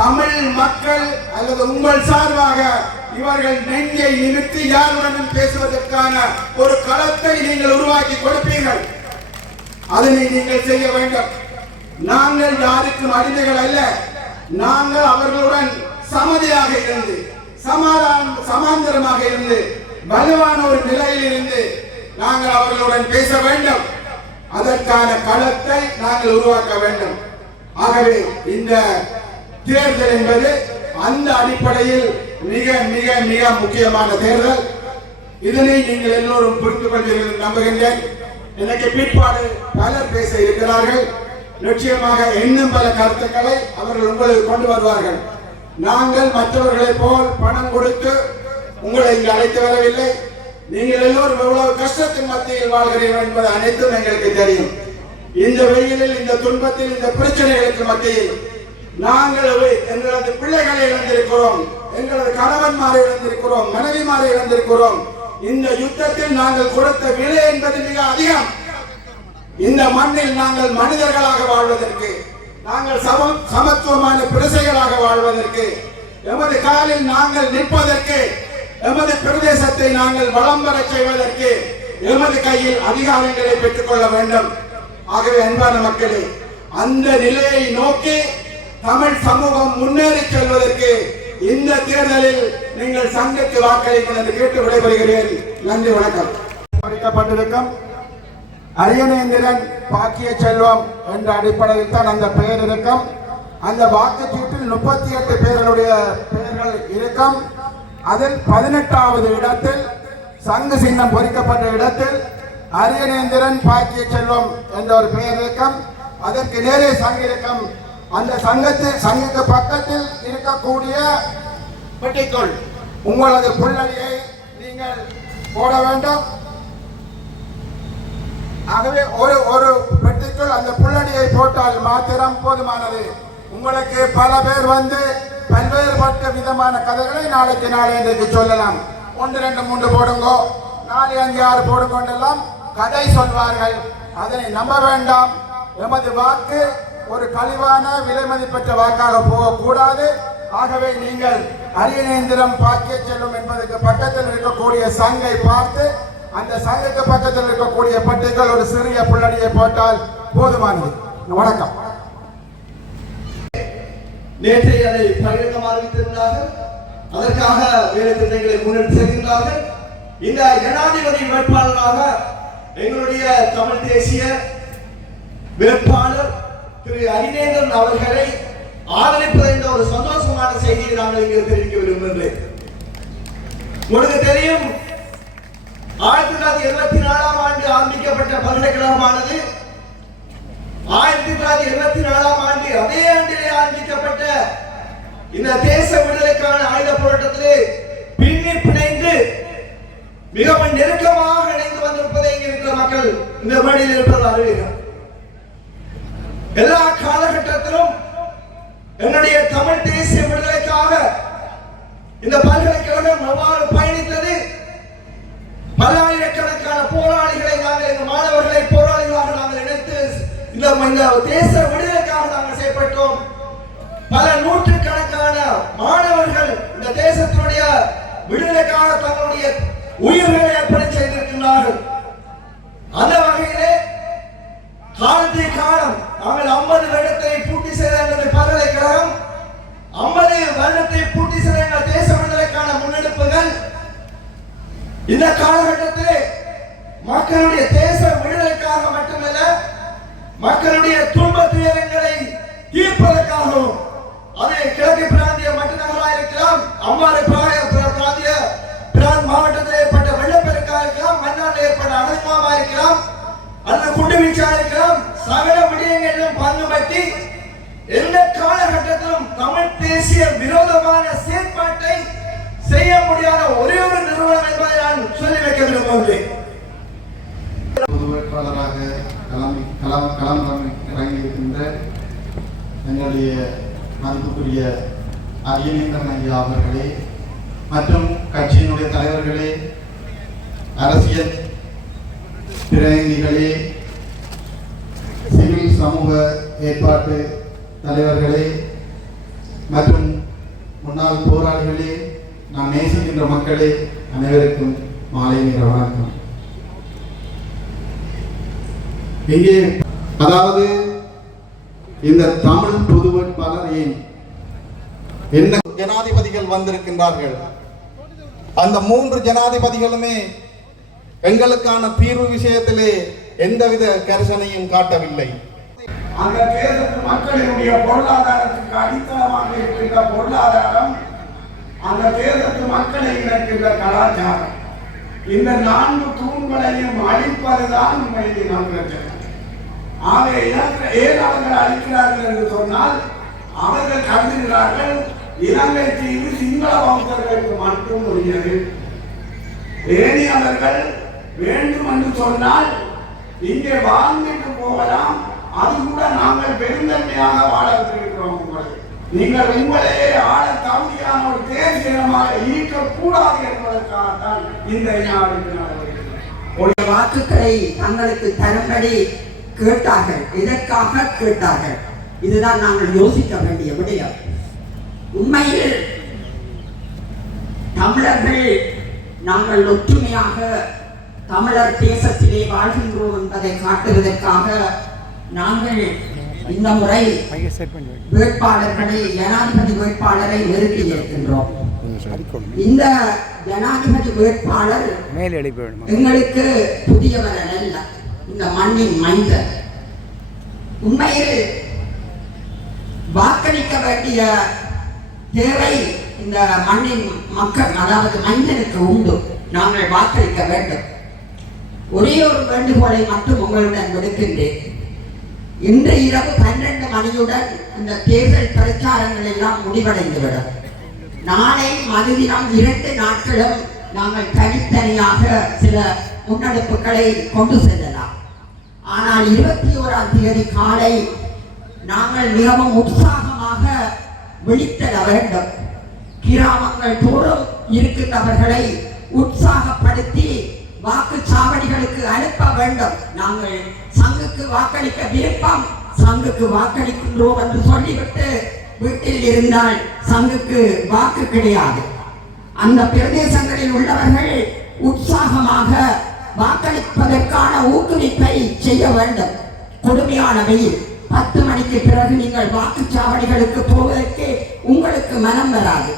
தமிழ் மக்கள் அல்லது உங்கள் சார்பாக இவர்கள் நெஞ்சை நிமித்தி யாருடனும் பேசுவதற்கான ஒரு களத்தை நீங்கள் உருவாக்கி கொடுப்பீர்கள். அதனை நீங்கள் செய்ய வேண்டும். நாங்கள் யாருக்கும் அடிமைகள் அல்ல. நாங்கள் அவர்களுடன் சமதியாக இருந்து, சமாந்தரமாக இருந்து, வலுவான ஒரு நிலையில் இருந்து நாங்கள் அவர்களுடன் பேச வேண்டும். அதற்கான களத்தை நாங்கள் உருவாக்க வேண்டும். ஆகவே இந்த தேர்தல் என்பது அந்த அடிப்படையில் மிக மிக மிக முக்கியமான தேர்தல். இதனை நீங்கள் எல்லோரும் புரிந்து கொள்வீர்கள் நம்புகின்றேன். எனக்கு பிற்பாடு பலர் பேச இருக்கிறார்கள். நிச்சயமாக இன்னும் பல கருத்துக்களை அவர்கள் உங்களுக்கு கொண்டு வருவார்கள். நாங்கள் மற்றவர்களைப் போல் பணம் கொடுத்து உங்களை இங்கு அழைத்து வரவில்லை. நீங்கள் எல்லோரும் எவ்வளவு கஷ்டத்தின் மத்தியில் வாழ்கிறீர்கள் என்பது அனைத்தும் எங்களுக்கு தெரியும். இந்த வெயிலில், இந்த துன்பத்தில், இந்த பிரச்சனைகளுக்கு மத்தியில் நாங்கள் எங்களது பிள்ளைகளை இழந்திருக்கிறோம், எங்களது கணவன்மாரை இழந்திருக்கிறோம், மனைவிமாரை இழந்திருக்கிறோம். இந்த யுத்தத்தில் நாங்கள் கொடுத்த விலை என்பது மிக அதிகம். இந்த மண்ணில் நாங்கள் மனிதர்களாக வாழ்வதற்கு, நாங்கள் சமத்துவமான பிரஜைகளாக வாழ்வதற்கு, எமது காலில் நாங்கள் நிற்பதற்கு, எமது பிரதேசத்தை நாங்கள் வளம் பெற செய்வதற்கு எமது கையில் அதிகாரங்களை பெற்றுக் கொள்ள வேண்டும். ஆகவே அன்பான மக்களே, அந்த நிலையை நோக்கி தமிழ் சமூகம் முன்னேறி செல்வதற்கு இந்த தேர்தலில் நீங்கள் சங்கத்து வாக்களிக்க என்று கேட்டு விடைபெறுகிறேன். நன்றி, வணக்கம். அறிவிக்கப்பட்டிருக்கும் அரியநேந்திரன் பாக்கிய செல்வம் என்ற அடிப்படையில் தான் அந்த பெயர் இருக்கும். அந்த வாக்குச்சீட்டில் 38 பேர்களுடைய பெயர்கள் இருக்கும். அதில் 18வது இடத்தில் சங்கு சின்னம் பொறிக்கப்பட்ட இடத்தில் அரியநேந்திரன் பாக்கிய செல்வம் என்ற ஒரு பெயர் இருக்கும். அதற்கு நேரே சங்கு இருக்கும். அந்த சங்குக்கு பக்கத்தில் இருக்கக்கூடிய பெட்டிக்குள் உங்களது புள்ளடியை நீங்கள் போட வேண்டும். ஆகவே ஒரு பெட்டிக்குள் அந்த புள்ளடியை போட்டால் மாத்திரம் போதுமானது. உங்களுக்கு பல பேர் வந்து பல்வேறுபட்ட விதமான கதைகளை நாளைக்கு இன்றைக்கு சொல்லலாம். 1, 2, 3 போடுங்கோ, 4, 5, 6 போடுங்கொண்டெல்லாம் கதை சொல்வார்கள். அதனை நம்ப வேண்டாம். எமது வாக்கு ஒரு கழிவான விலை மதிப்பற்ற வாக்காக போகக்கூடாது. ஆகவே நீங்கள் அரியநேந்திரம் பாக்கிய செல்லும் என்பதற்கு பக்கத்தில் இருக்கக்கூடிய சங்கை பார்த்து அந்த சங்குக்கு பக்கத்தில் இருக்கக்கூடிய பட்டிகள் ஒரு சிறிய புள்ளடியை போட்டால் போதுமானது. வணக்கம். நேற்றை அதை பகிரங்கமாக அறிவித்திருந்தார்கள். அதற்காக வேலை திட்டங்களை முன்னெடுத்து செல்கின்றார்கள். இந்த ஜனாதிபதி வேட்பாளராக எங்களுடைய தமிழ் தேசிய வேட்பாளர் திரு அரியநேந்திரன் அவர்களை ஆதரிப்பது என்ற ஒரு சந்தோஷமான செய்தியை நாங்கள் இங்கு தெரிவிக்க விரும்புகின்றேன். உங்களுக்கு தெரியும், 1924ஆம் ஆண்டு ஆரம்பிக்கப்பட்ட பல்கலைக்கழகமானது 1974ஆம் ஆண்டு அதே ஆண்டிலே ஆரம்பிக்கப்பட்ட இந்த தேச விடுதலைக்கான ஆயுத போராட்டத்திலே பின்னி பிணைந்து மிகவும் நெருக்கமாக இணைந்து வந்திருப்பதை இங்கே இருக்கிற மக்கள் இந்த மேடையில் இருப்பது அறிவீர்கள். எல்லா காலகட்டத்திலும் என்னுடைய தமிழ் தேசிய விடுதலைக்காக இந்த பல்கலைக்கழகம் எவ்வாறு பயணித்தது, பல்லாயிரக்கணக்கான போராளிகளை நாங்கள் எங்கள் மாணவர்களை போராளிகளாக நாங்கள் இணைத்து இந்த தேச விடுதலைக்காக நாங்கள் செயல்பட்டோம். பல நூற்றுக்கணக்கான மாணவர்கள் இந்த தேசத்தினுடைய விடுதலைக்காக தங்களுடைய உயிர்களை அர்ப்பணி செய்திருக்கிறார்கள். அந்த வகையிலே காலத்தை காலம் நாங்கள் 50 வருடத்தை பூர்த்தி செய்த எங்கள் பல்கலைக்கழகம் 50 வருடத்தை பூர்த்தி செய்த எங்கள் தேச விடுதலைக்கான முன்னெடுப்புகள் இந்த காலகட்டத்திலே மக்களுடைய தேச விடுதலைக்காக மட்டுமல்ல, மக்களுடைய துன்ப துயரங்களை தீர்ப்பதற்காகவும், அது கிழக்கு பிராந்திய மட்டுநகராக இருக்கலாம், அம்பாறை பிராந்திய மாவட்டத்தில் ஏற்பட்ட வெள்ளப்பெருக்காக இருக்கலாம், மன்னாரில் ஏற்பட்ட அனர்த்தமாக இருக்கலாம், அல்லது குண்டுவீச்சாக இருக்கலாம், சகல விடயங்களிலும் பங்கு பற்றி எந்த காலகட்டத்திலும் தமிழ் தேசிய விரோதமான செயற்பாட்டை செய்ய முடியாத ஒரே ஒரு நிறுவனம் என்பதை நான் சொல்லி வைக்க விரும்புகிறேன். பொது வேட்பாளராக களம் இறங்கியிருக்கின்ற எங்களுடைய மதிப்புக்குரிய அரியநேந்திரன் ஐயா அவர்களே மற்றும் கட்சியினுடைய தலைவர்களே, அரசியல் பிரதிநிதிகளே, சிவில் சமூக ஏற்பாட்டு தலைவர்களே மற்றும் முன்னாள் போராளிகளே, நான் நேசிக்கின்ற மக்களே, அனைவருக்கும் மாலை நேர வணக்கம். இங்கே அதாவது இந்த தமிழ் பொது வேட்பாளர் ஏன் என்ன ஜனாதிபதிகள் வந்திருக்கின்றார்கள், அந்த 3 ஜனாதிபதிகளுமே எங்களுக்கான தீர்வு விஷயத்திலே எந்தவித கரிசனையும் காட்டவில்லை. அந்த தேசத்து மக்களினுடைய பொருளாதாரத்துக்கு அடித்தளமாக இருக்கின்ற பொருளாதாரம், அந்த தேசத்து மக்களை இணைக்கின்ற கலாச்சாரம், இந்த 4 தூண்களையும் அழிப்பதுதான் உண்மையில் நம் பிரச்சனை. ஆக ஏன் அவர்கள் அழிக்கிறார்கள் என்று சொன்னால், அவர்கள் கருதுகிறார்கள் இலங்கை தீவு சிங்கள வம்சர்களுக்கு மட்டும் உரியது. ஏனையவர்கள் வேண்டும் என்று சொன்னால் இங்கே வாழ்ந்துட்டு போகலாம், அது கூட நாங்கள் பெருந்தன்மையாக வாழ வைத்திருக்கிறோம். நீங்கள் உங்களையே ஆள தகுதியான ஒரு தேசியமாக இருக்கக்கூடாது என்பதற்காகத்தான் இந்த வாக்குகளை தங்களுக்கு தரும்படி கேட்டார்கள். எதற்காக கேட்டார்கள்? இதுதான் நாங்கள் யோசிக்க வேண்டிய விடயம். உண்மையில் தமிழர்கள் நாங்கள் ஒற்றுமையாக தமிழர் தேசத்திலே வாழ்கின்றோம் என்பதை காட்டுவதற்காக நாங்கள் இந்த முறை வேட்பாளர்களை, ஜனாதிபதி வேட்பாளரை நிறுத்தி இருக்கின்றோம். இந்த ஜனாதிபதி வேட்பாளர் எங்களுக்கு புதியவர் அல்ல, இந்த மண்ணின் மைந்தர். உண்மையில் வாக்களிக்க வேண்டிய தேவை இந்த மண்ணின் மக்கள், அதாவது மைந்தனுக்கு உண்டு. நாங்கள் வாக்களிக்க வேண்டும். ஒரே ஒரு வேண்டுகோளை மட்டும் உங்களுடன் விடுக்கின்றேன். இன்று இரவு 12 மணியுடன் இந்த தேர்தல் பிரச்சாரங்கள் எல்லாம் முடிவடைந்துவிடும். நாளை மறுதினம் 2 நாட்களும் நாங்கள் தனித்தனியாக சில முன்னெடுப்புகளை கொண்டு செல்லலாம். ஆனால் 21ஆம் தேதி காலை நாங்கள் மிகவும் உற்சாகமாக விழித்தட வேண்டும். கிராமங்கள் தோறும் இருக்கின்றவர்களை உற்சாகப்படுத்தி வாக்குச்சாவடிகளுக்கு அனுப்ப வேண்டும். நாங்கள் சங்குக்கு வாக்களிக்க விருப்பம், சங்குக்கு வாக்களிக்கின்றோம் என்று சொல்லிவிட்டு வீட்டில் இருந்தால் சங்குக்கு வாக்கு கிடையாது. அந்த பிரதேசங்களில் உள்ளவர்கள் உற்சாகமாக வாக்களிப்பதற்கான ஊக்குவிப்பை செய்ய வேண்டும். கொடுமையான வெயில், 10 மணிக்கு பிறகு நீங்கள் வாக்குச்சாவடிகளுக்கு போவதற்கு உங்களுக்கு மனம் வராது.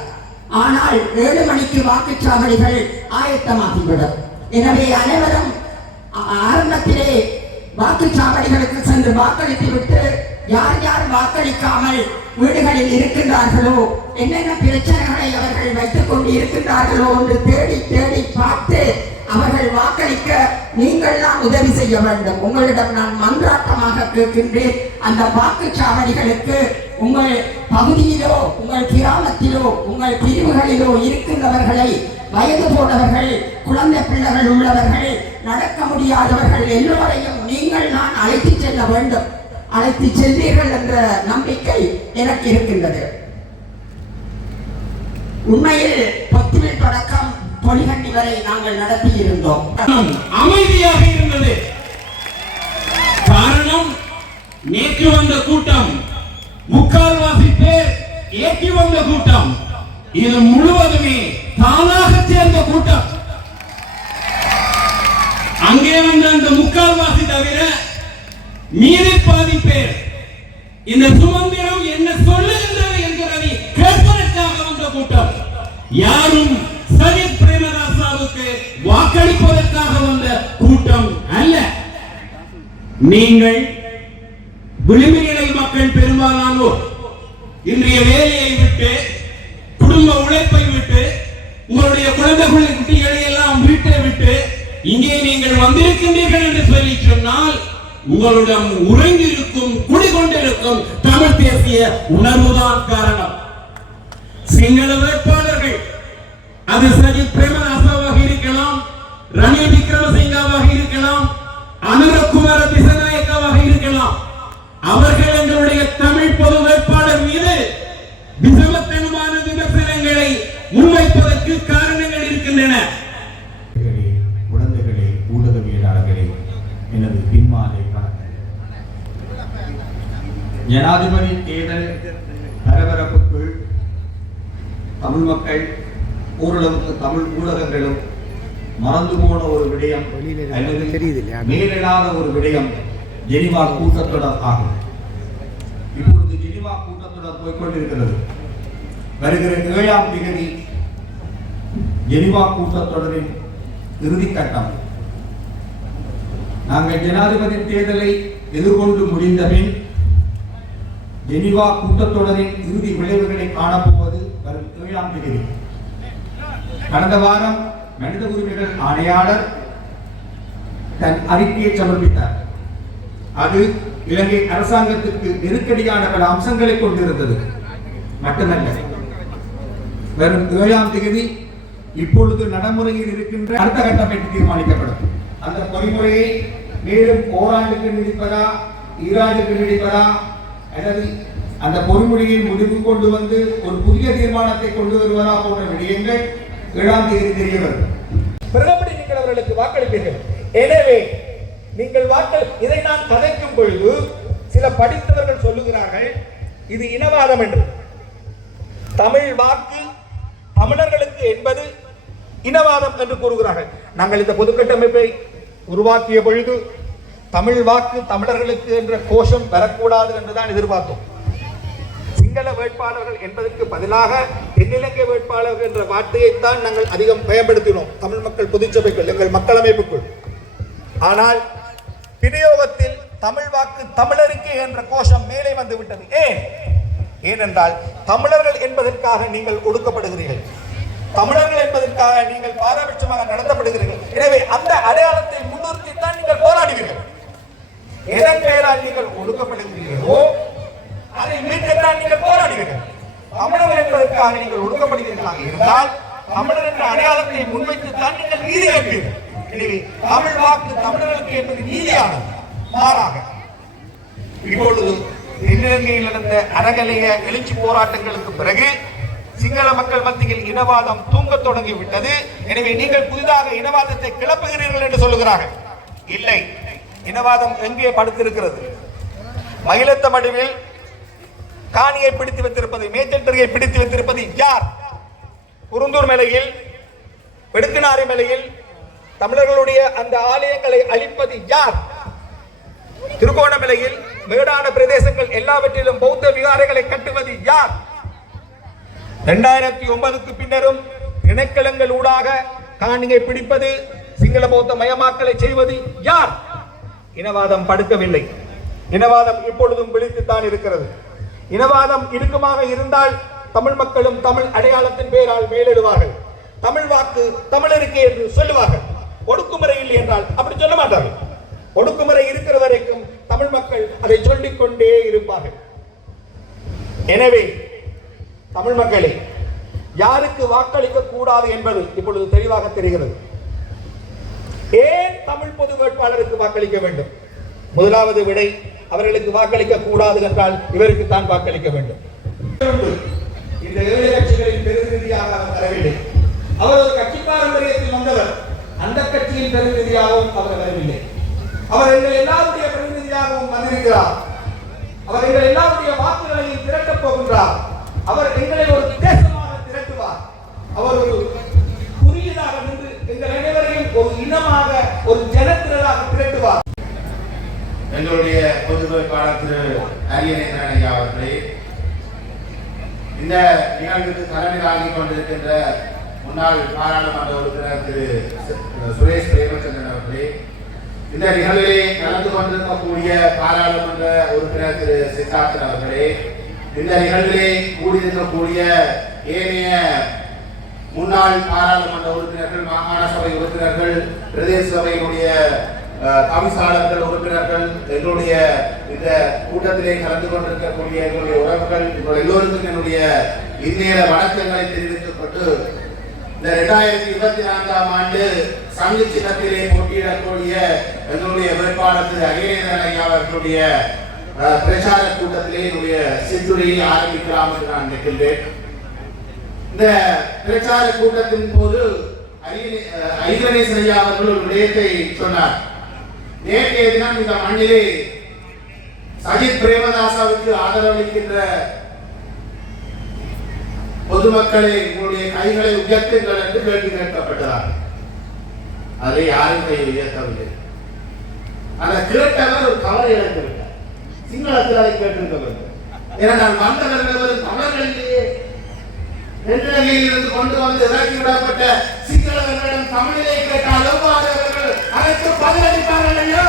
ஆனால் 7 மணிக்கு வாக்குச்சாவடிகள் ஆயத்தமாகிவிடும். எனவே அனைவரும் ஆரம்பத்திலே வாக்குச்சாவடிகளுக்கு சென்று வாக்களித்து விட்டு யார் யார் வாக்களிக்காமல் வீடுகளில் இருக்கின்றார்களோ, என்னென்ன பிரச்சனைகளை அவர்கள் வைத்துக் கொண்டு இருக்கின்றார்களோ என்று தேடி தேடி பார்த்து அவர்கள் வாக்களிக்க நீங்கள் தான் உதவி செய்ய வேண்டும். உங்களிடம் நான் மன்றாட்டமாக கேட்கின்றேன். அந்த வாக்குச்சாவடிகளுக்கு உங்கள் பகுதியிலோ உங்கள் கிராமத்திலோ உங்கள் பிரிவுகளிலோ இருக்கின்றவர்களை, வயது போனவர்கள், குழந்தை பிள்ளைகள் உள்ளவர்கள், நடக்க முடியாதவர்கள் எல்லோரையும் நீங்கள் நான் அழைத்து செல்ல வேண்டும். அழைத்து செல்வீர்கள் என்ற நம்பிக்கை எனக்கு இருக்கின்றது. உண்மையில் பொத்துவில் தொடக்கம் பொலிகண்டி வரை நாங்கள் நடத்தி இருந்தோம். அமைதியாக இருந்தது. காரணம், நேற்று வந்த கூட்டம் முக்கால்வாசி பேர் ஏற்றி வந்த கூட்டம். இது முழுவதுமே தானாக சேர்ந்த கூட்டம். அங்கே வந்த அந்த முக்கால்வாசி தவிர மீறி பாதி பேர் இந்த சுதந்திரம் என்ன சொல்லுகின்றது என்பதை கேட்பதற்காக வந்த கூட்டம். யாரும் சஜித் பிரேமதாசாவுக்கு வாக்களிப்பதற்காக வந்த கூட்டம் அல்ல. நீங்கள் விளிம்புநிலை மக்கள் பெரும்பாலானோர் இன்றைய வேலையை விட்டு, குடும்ப உழைப்பை விட்டு, உங்களுடைய குழந்தைகளை குட்டிகளை எல்லாம் வீட்டை விட்டு இங்கே நீங்கள் வந்திருக்கின்றீர்கள் என்று சொல்லி சொன்னால் உங்களிடம் உறங்கியிருக்கும், குடிகொண்டிருக்கும் தமிழ் தேசிய உணர்வுதான் காரணம். சிங்கள வேட்பாளர்கள், அது சஜித் பிரேமதாசாவாக இருக்கலாம், ரணில் விக்ரமசிங்காவாக இருக்கலாம், அனுரகுமார திசாநாயக்காவாக இருக்கலாம், அவர்கள் எங்களுடைய தமிழ் பொது வேட்பாளர் மீது விசமத்தனமான விமர்சனங்களை முன்வைப்பதற்கு காரணங்கள் இருக்கின்றன. குழந்தைகளே, ஊடகவியலாளர்களே, எனது பின்மாலை வணக்கம். ஜனாதிபதி தேர்தல் பரபரப்புக்குள் தமிழ் மக்கள், ஓரளவுக்கு தமிழ் ஊடகங்களும் மறந்து போன ஒரு விடயம் அல்லது மேலிடாத ஒரு விடயம் ஜெனிவா கூட்டத்தொடர் ஆகும். இப்பொழுது ஜெனிவா கூட்டத்தொடர் போய்கொண்டிருக்கிறது. வருகிற 7ஆம் தேதி ஜெனிவா கூட்டத்தொடரின் இறுதிக்கட்டம். நாங்கள் ஜனாதிபதி தேர்தலை எதிர்கொண்டு முடிந்தபின் ஜெனிவா கூட்டத்தொடரின் இறுதி விளைவுகளை காணப்போவது வரும் 7ஆம் தேதி. கடந்த வாரம் மனித உரிமைகள் ஆணையாளர் தன் அறிக்கையை சமர்ப்பித்தார். அது இலங்கை அரசாங்கத்திற்கு நெருக்கடியான பல அம்சங்களை கொண்டிருந்தது. மட்டுமல்ல, வரும் 7ஆம் தேதி இப்பொழுது நடைமுறையில் இருக்கின்ற அடுத்த கட்டமைப்பு தீர்மானிக்கப்படும். அந்த பொறிமுறையை மேலும் ஓராண்டுக்கு நீடிப்பதா, 2 ஆண்டுக்கு நீடிப்பதா, அல்லது அந்த பொறிமுறையை முடிவு கொண்டு வந்து ஒரு புதிய தீர்மானத்தை கொண்டு வருவதா போன்ற விடயங்கள் 7ஆம் தேதி தெரிய வரும். பிரதமர் நீங்கள் அவர்களுக்கு வாக்களிப்பீர்கள். எனவே நீங்கள் இதை நான் கதைக்கும் பொழுது சில படித்தவர்கள் சொல்லுகிறார்கள் இது இனவாதம் என்று. தமிழ் வாக்கு தமிழர்களுக்கு என்பது இனவாதம் என்று கூறுகிறார்கள். நாங்கள் இந்த பொதுக்கட்டமைப்பை உருவாக்கிய பொழுது தமிழ் வாக்கு தமிழர்களுக்கு என்ற கோஷம் வரக்கூடாது என்றுதான் எதிர்பார்த்தோம். சிங்கள வேட்பாளர்கள் என்பதற்கு பதிலாக தென்னிலங்கை வேட்பாளர்கள் என்ற வார்த்தையைத்தான் நாங்கள் அதிகம் பயன்படுத்தினோம் தமிழ் மக்கள் பொதுச்சபைக்குள், எங்கள் மக்களமைப்புக்குள். ஆனால் பிரயோகத்தில் தமிழ் வாக்கு தமிழருக்கு என்ற கோஷம் மேலே வந்து விட்டது. ஏனென்றால் தமிழர்கள் என்பதற்காக நீங்கள் ஒடுக்கப்படுகிறீர்கள், தமிழர்கள் என்பதற்காக நீங்கள் பாரபட்சமாக நடத்தப்படுகிறீர்கள். எனவே அந்த அடையாளத்தை முன்னிறுத்தித்தான் நீங்கள் போராடுவீர்கள். எதன் பெயரால் நீங்கள் ஒடுக்கப்படுகிறீர்களோ அதை மீட்கத்தான் நீங்கள் போராடுவீர்கள். தமிழர்கள் என்பதற்காக நீங்கள் ஒடுக்கப்படுகிறீர்களாக இருந்தால் தமிழர் என்ற அடையாளத்தை முன்வைத்துத்தான் நீங்கள் நீதி கேட்பீர்கள். எனவே தமிழ் வாக்கு தமிழர்களுக்கு என்பது நீதியானது. மாறாக இப்பொழுது தென்னிலங்கையில் நடந்த அறகலைய எழுச்சி போராட்டங்களுக்கு பிறகு சிங்கள மக்கள் மத்தியில் இனவாதம் தூங்கத் தொடங்கிவிட்டது. எனவே நீங்கள் புதிதாக இனவாதத்தை கிளப்புகிறீர்கள் என்று சொல்லுகிறார்கள். இல்லை, இனவாதம் எங்கே படுத்திருக்கிறது? மகிழத்த மடுவில் காணியை பிடித்து வைத்திருப்பது, மேச்சட்டரியை பிடித்து வைத்திருப்பது யார்? குருந்தூர் மலையில், வெடுக்குநாரி மலையில் தமிழர்களுடைய அந்த ஆலயங்களை அழிப்பது யார்? திருகோணமலையில் மேடான பிரதேசங்கள் எல்லாவற்றிலும் பௌத்த விகாரைகளை கட்டுவது யார்? 2009க்கு பின்னரும் இணைக்களங்கள் ஊடாக காணியை பிடிப்பது, சிங்கள பௌத்த மயமாக்கலை செய்வது யார்? இனவாதம் படுக்கவில்லை. இனவாதம் இப்பொழுதும் விழித்துத்தான் இருக்கிறது. இனவாதம் இறுக்கமாக இருந்தால் தமிழ் மக்களும் தமிழ் அடையாளத்தின் பெயரால் மேலிடுவார்கள். தமிழ் வாக்கு தமிழருக்கு என்று சொல்லுவார்கள். ஒடுக்குமுறை இல்லை என்றால் அப்படி சொல்ல மாட்டார்கள். ஒடுக்குமுறை இருக்கிற வரைக்கும் தமிழ் மக்கள் அதை சொல்லிக் கொண்டே இருப்பார்கள். எனவே தமிழ் மக்களே, யாருக்கு வாக்களிக்க கூடாது என்பது இப்பொழுது தெளிவாக தெரிகிறது. ஏன் தமிழ் பொது வேட்பாளருக்கு வாக்களிக்க வேண்டும்? முதலாவது விடை, அவர்களுக்கு வாக்களிக்க கூடாது என்றால் இவருக்கு தான் வாக்களிக்க வேண்டும். இந்த ஏழு கட்சிகளின் பிரதிநிதியாக அவர் வரவில்லை. அவர் ஒரு கட்சி பாரம்பரியத்தில் வந்தவர். அந்த கட்சியின் பிரதிநிதியாகவும் அவர் வரவில்லை. அவர் எங்கள் எல்லாருடைய பிரதிநிதியாகவும் வந்திருக்கிறார். அவர் எங்கள் எல்லாருடைய வாக்குகளையும் திரட்டப் போகின்றார். அவர் எங்களை ஒரு தேசமாக திரட்டுவார். அவர் ஒரு குறியீடாக நின்று எங்கள் அனைவரையும் ஒரு இனமாக, ஒரு ஜனத்திரளாக திரட்டுவார். எங்களுடைய பொது வேட்பாளர் திரு அரியநேந்திரன் ஐயா அவர்களே, இந்த நிகழ்வுக்கு தலைமை தாங்கிக் கொண்டிருக்கின்ற முன்னாள் பாராளுமன்ற உறுப்பினர் திரு சுரேஷ் பிரேமச்சந்திரன் அவர்களே, இந்த நிகழ்விலே கலந்து கொண்டிருக்கக்கூடிய பாராளுமன்ற உறுப்பினர் திரு சித்தார்த்தன் அவர்களே, இந்த நிகழ்விலே கூடியிருக்கக்கூடிய ஏனைய முன்னாள் பாராளுமன்ற உறுப்பினர்கள், மாகாண சபை உறுப்பினர்கள், பிரதேச சபையினுடைய தவிசாளர்கள், உறுப்பினர்கள், எங்களுடைய இந்த கூட்டத்திலே கலந்து கொண்டிருக்கக்கூடிய எங்களுடைய உறவுகள், உங்கள் எல்லோருக்கும் என்னுடைய இந்நேர வணக்கங்களை தெரிவித்துக் கொண்டு, இந்த 2024ஆம் ஆண்டு சங்கு சின்னத்திலே போட்டியிடக்கூடிய எங்களுடைய வேட்பாளர் திரு அரியநேந்திரன் ஐயா அவர்களுடைய பிரச்சார கூட்டத்திலே என்னுடைய சிற்றுரையை ஆரம்பிக்கலாம் என்று நான் நினைக்கின்றேன். இந்த பிரச்சார கூட்டத்தின் போது ஐயனேசன் ஐயா அவர்கள் ஒரு விடயத்தை சொன்னார். நேற்றைய தினம் இந்த மண்ணிலே சஜித் பிரேமதாசாவுக்கு ஆதரவளிக்கின்ற பொதுமக்களை உங்களுடைய கைகளை உயர்த்துங்கள் என்று கேள்வி கேட்கப்பட்டதார். அதை யாரும் கை உயர்த்தவில்லை. அந்த கேட்டவர் ஒரு கவலை இழந்திருக்கார். சிங்களத்தில் அதை கேட்டிருக்க வேண்டும். ஏன்னா நான் வந்தவர்கள் தமிழர்களிலேயே இருந்து கொண்டு வந்து இறக்கி விடப்பட்ட சிங்களவர்களிடம் தமிழிலே கேட்டால் அவர்கள் அதற்கு பதிலளிப்பார்கள் ஐயா.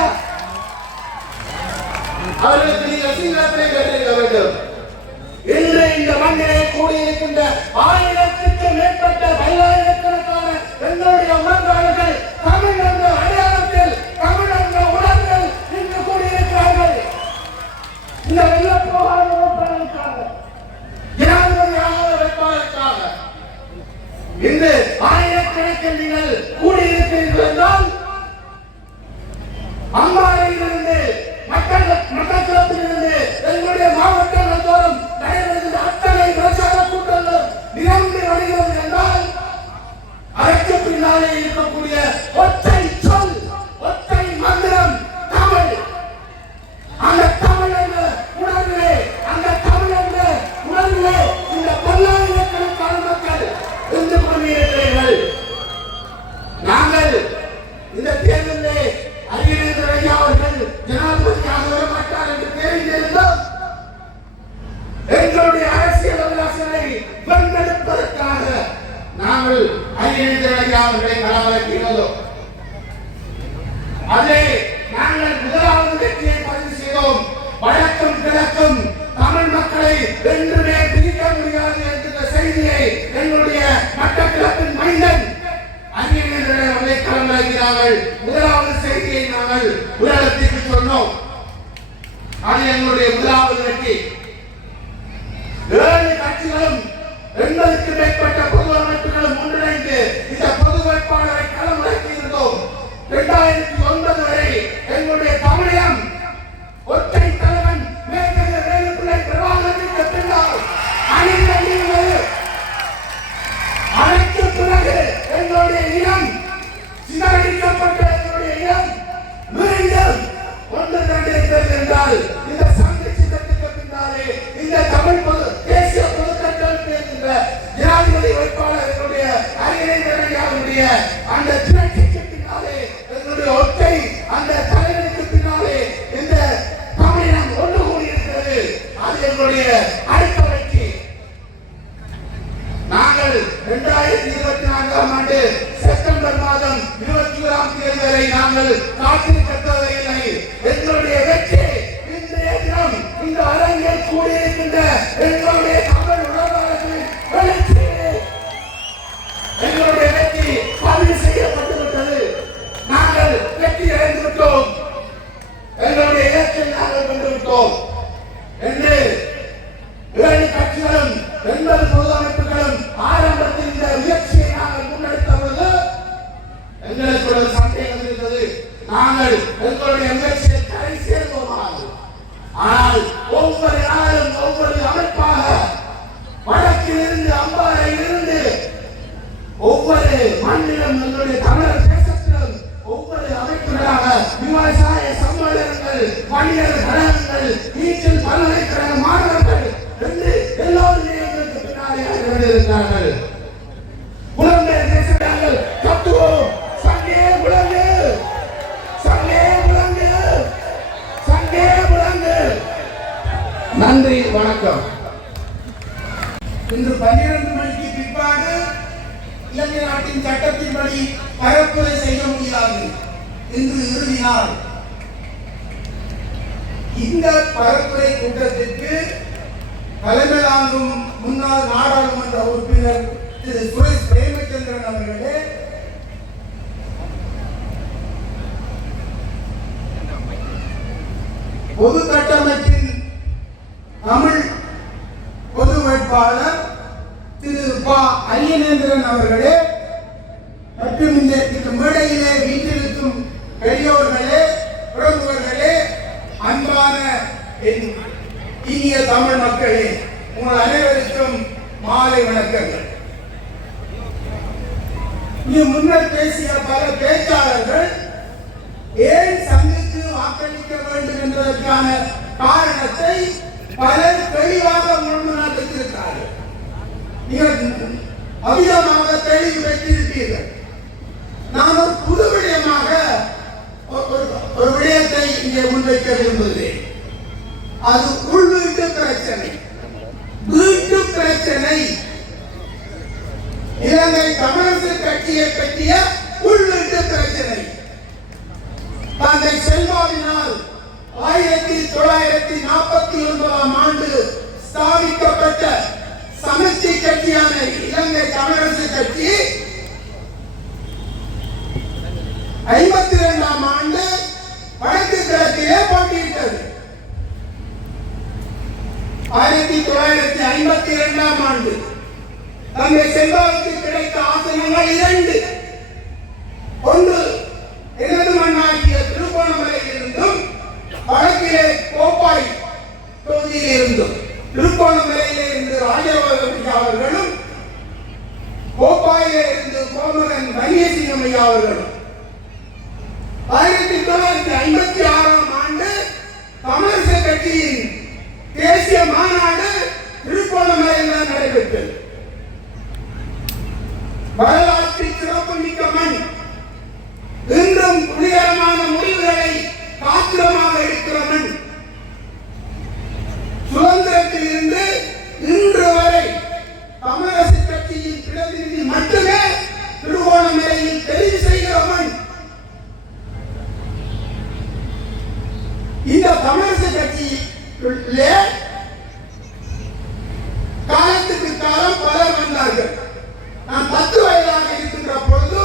அவர்களுக்கு நீங்கள் சிங்களத்திலே கேட்டிருக்க வேண்டும். இன்று இந்த மண்ணிலே கூடியிருக்கின்ற 1000க்கும் மேற்பட்ட பல்லாயிரக்கணக்கான எங்களுடைய உறவாளர்கள் தமிழ் என்ற அடையாளத்தில், தமிழ் என்ற உணர்வில் இன்று கூடியிருக்கிறார்கள். இந்த வெள்ளப்போகாத வேட்பாளருக்காக, ஜனாதிபதியாக வேட்பாளருக்காக இன்று ஆயிரக்கணக்கில் நீங்கள் கூடியிருக்கிறீர்கள் என்றால், அம்பாறையிலிருந்து மட்டக்களப்பிலிருந்து எங்களுடைய மாவட்டங்கள் தோறும் நடைபெறுகின்ற அத்தனை பிரச்சார கூட்டங்கள் நிரம்பி வருகிறது என்றால், அதற்கு பின்னாலே இருக்கக்கூடிய ஒற்றை சொல், ஒற்றை மந்திரம் தமிழ். அந்த தமிழ் என்ற உணர்விலே, அந்த தமிழ் என்ற உணர்விலே இந்த பல்லாயிரக்கணக்கான மக்கள் இருந்து கொண்டிருக்கிறீர்கள். நாங்கள் இந்த தேர்தலிலே அரியநேந்திரன் ஐயா அவர்கள் ஜனாதிபதியாக வரமாட்டார் என்று தெரிந்திருந்தோம். எங்களுடைய அரசியல் அபிலாஷைகளை வென்றெடுப்பதற்காக நாங்கள் அரியநேந்திரன் ஐயா அவர்களை களமிறக்கினோம். அதே நாங்கள் முதலாவது வெற்றியை பதிவு செய்தோம். வடக்கும் கிழக்கும் தமிழ் மக்களை என்றுமே பிரிக்க முடியாது என்கிற செய்தியை எங்களுடைய மட்டக்களப்பின் மைந்தன் அரியநேந்திரன் அவர்களை களமிறக்கிறார்கள். முதலாவது செய்தியை நாங்கள் உலகத்திற்கு சொன்னோம். அது எங்களுடைய முதலாவது வெற்றி. 7 கட்சிகளும் 80க்கும் மேற்பட்ட பொது அமைப்புகளும் ஒன்றிணைந்து இந்த பொது வேட்பாளரை களமிறக்கி இருந்தோம். 2009 வரை எங்களுடைய தமிழகம் ஒற்றை தலைவன் மேற்கத்திய வேலுப்பிள்ளை பிரபாகரனுக்கு பின்னால் அதற்கு பிறகு எங்களுடைய இனம் சிதறடிக்கப்பட்ட எங்களுடைய இனம் மீண்டும் ஒன்று திரண்டிருக்கிறது என்றால், இந்த சந்தை சின்னத்துக்கு பின்னாலே இந்த தமிழ் தேசிய பொதுக்கட்டமைப்பு என்கின்ற ஜனாதிபதி வேட்பாளர் எங்களுடைய அரியநேந்திரன் ஐயாவுடைய அந்த திரட்சிக்கு பின்னாலே, எங்களுடைய ஒற்றை அந்த தலைவனுக்கு பின்னாலே இந்த தமிழினம் ஒன்று கூடியிருக்கிறது. அது எங்களுடைய அடுத்த வெற்றி. நாங்கள் 2024ஆம் ஆண்டு செப்டம்பர் மாதம் 21ஆம் தேதி வரை நாங்கள் காத்திருக்க தேவையில்லை. எங்களுடைய வெற்றி இன்றைய தினம் இந்த அரங்கில் கூடியிருக்கின்ற எங்களுடைய தமிழ் உறவாளர்களின் வெற்றி, எங்களுடைய வெற்றி பதிவு செய்யப்பட்டுவிட்டது. நாங்கள் எங்களுடைய முயற்சியை கரை சேர்வோமாறு. ஆனால் ஒவ்வொரு நாளும் ஒவ்வொரு அமைப்பாக வடக்கிலிருந்து அம்பாறையிலிருந்து ஒவ்வொரு மண்ணிலும் எங்களுடைய தமிழர் தேசத்திலும் ஒவ்வொரு அமைப்புகளாக விவசாய சம்மேளனங்கள், வணிகர் கழகங்கள், நீச்சல் பல்கலைக்கழக மாணவர்கள் என்று எல்லோருமே எங்களுக்கு பின்னாலே இருக்கிறார்கள். புலம்பெயர் தேசங்கள் கத்துவோம், சங்கே முழங்கு, சங்கே முழங்கு, சங்கே முழங்கு. நன்றி, வணக்கம். இன்று 12 மணிக்கு பிற்பாடு இலங்கை நாட்டின் சட்டத்தின்படி பரப்புரை செய்ய முடியாது. இன்று இறுதி நாள். இந்த பரப்புரை கூட்டத்திற்கு தலைமை தாங்கும் முன்னாள் நாடாளுமன்ற உறுப்பினர் திரு சுரேஷ் பிரேமச்சந்திரன் அவர்களே, பொது கட்டமைப்பின் தமிழ் பொது வேட்பாளர் திரு ப. ஐயனேந்திரன் அவர்களே, மற்றும் இந்த மேடையிலே வீட்டிலிருக்கும் பெரியோர்களே, பிரமுகர்களே, அன்பான என் இனிய தமிழ் மக்களே, உங்கள் அனைவருக்கும் மாலை வணக்கங்கள். இங்கு முன்னர் பேசிய பல பேச்சாளர்கள் ஏன் சங்குக்கு வாக்களிக்க வேண்டும் என்பதற்கான காரணத்தை பலர் தெளிவாக முன்னுணர்த்திருக்கிறார்கள். நீங்கள் அதிகமாக தெளிவு பெற்றிருப்பீர்கள். நான் ஒரு புது விடயமாக ஒரு விடயத்தை இங்கே முன்வைக்க விரும்புகிறேன். அது உள்வீட்டு பிரச்சனை, வீட்டு பிரச்சனை. இலங்கை தமிழரசு கட்சியை பற்றிய உள்வீட்டு பிரச்சனை. தந்தை செல்வாவினால் 1949ஆம் ஆண்டு ஸ்தாபிக்கப்பட்ட சமஷ்டி கட்சியான இலங்கை தமிழரசு கட்சி 52ஆம் ஆண்டு வடக்கு கிழக்கிலே போட்டியிட்டது. 1952ஆம் ஆண்டு தந்தை செல்வாவுக்கு கிடைத்த ஆசனங்கள் 2. ஒன்று எனது மண்ணாகிய திருகோணமலையில் இருந்தும், வடக்கிலே கோப்பாய் தொகுதியில் இருந்தும். திருகோணமலையிலே இருந்து ராஜபாளையம் அவர்களும், கோப்பாயிலே இருந்து கோமகன் வையசிங்கம் ஐயா அவர்களும். 1956ஆம் ஆண்டு தமிழரசு கட்சியின் தேசிய மாநாடு திருகோணமலையில் தான் நடைபெற்றது. வரலாற்று சிறப்பு மிக்க மண். இன்றும் துணிகரமான முடிவுகளை காத்திரமாக இருக்கிற மண். சுதந்திரத்தில் இருந்து இன்று வரை தமிழரசு கட்சியின் பிரதிநிதி மட்டுமே திருகோணமலையில் தெரிவு செய்கிற மண். இந்த தமிழரசு கட்சியிலே காலத்துக்கு காலம் பலர் வந்தார்கள். நான் 10 வயதாக இருக்கின்ற பொழுது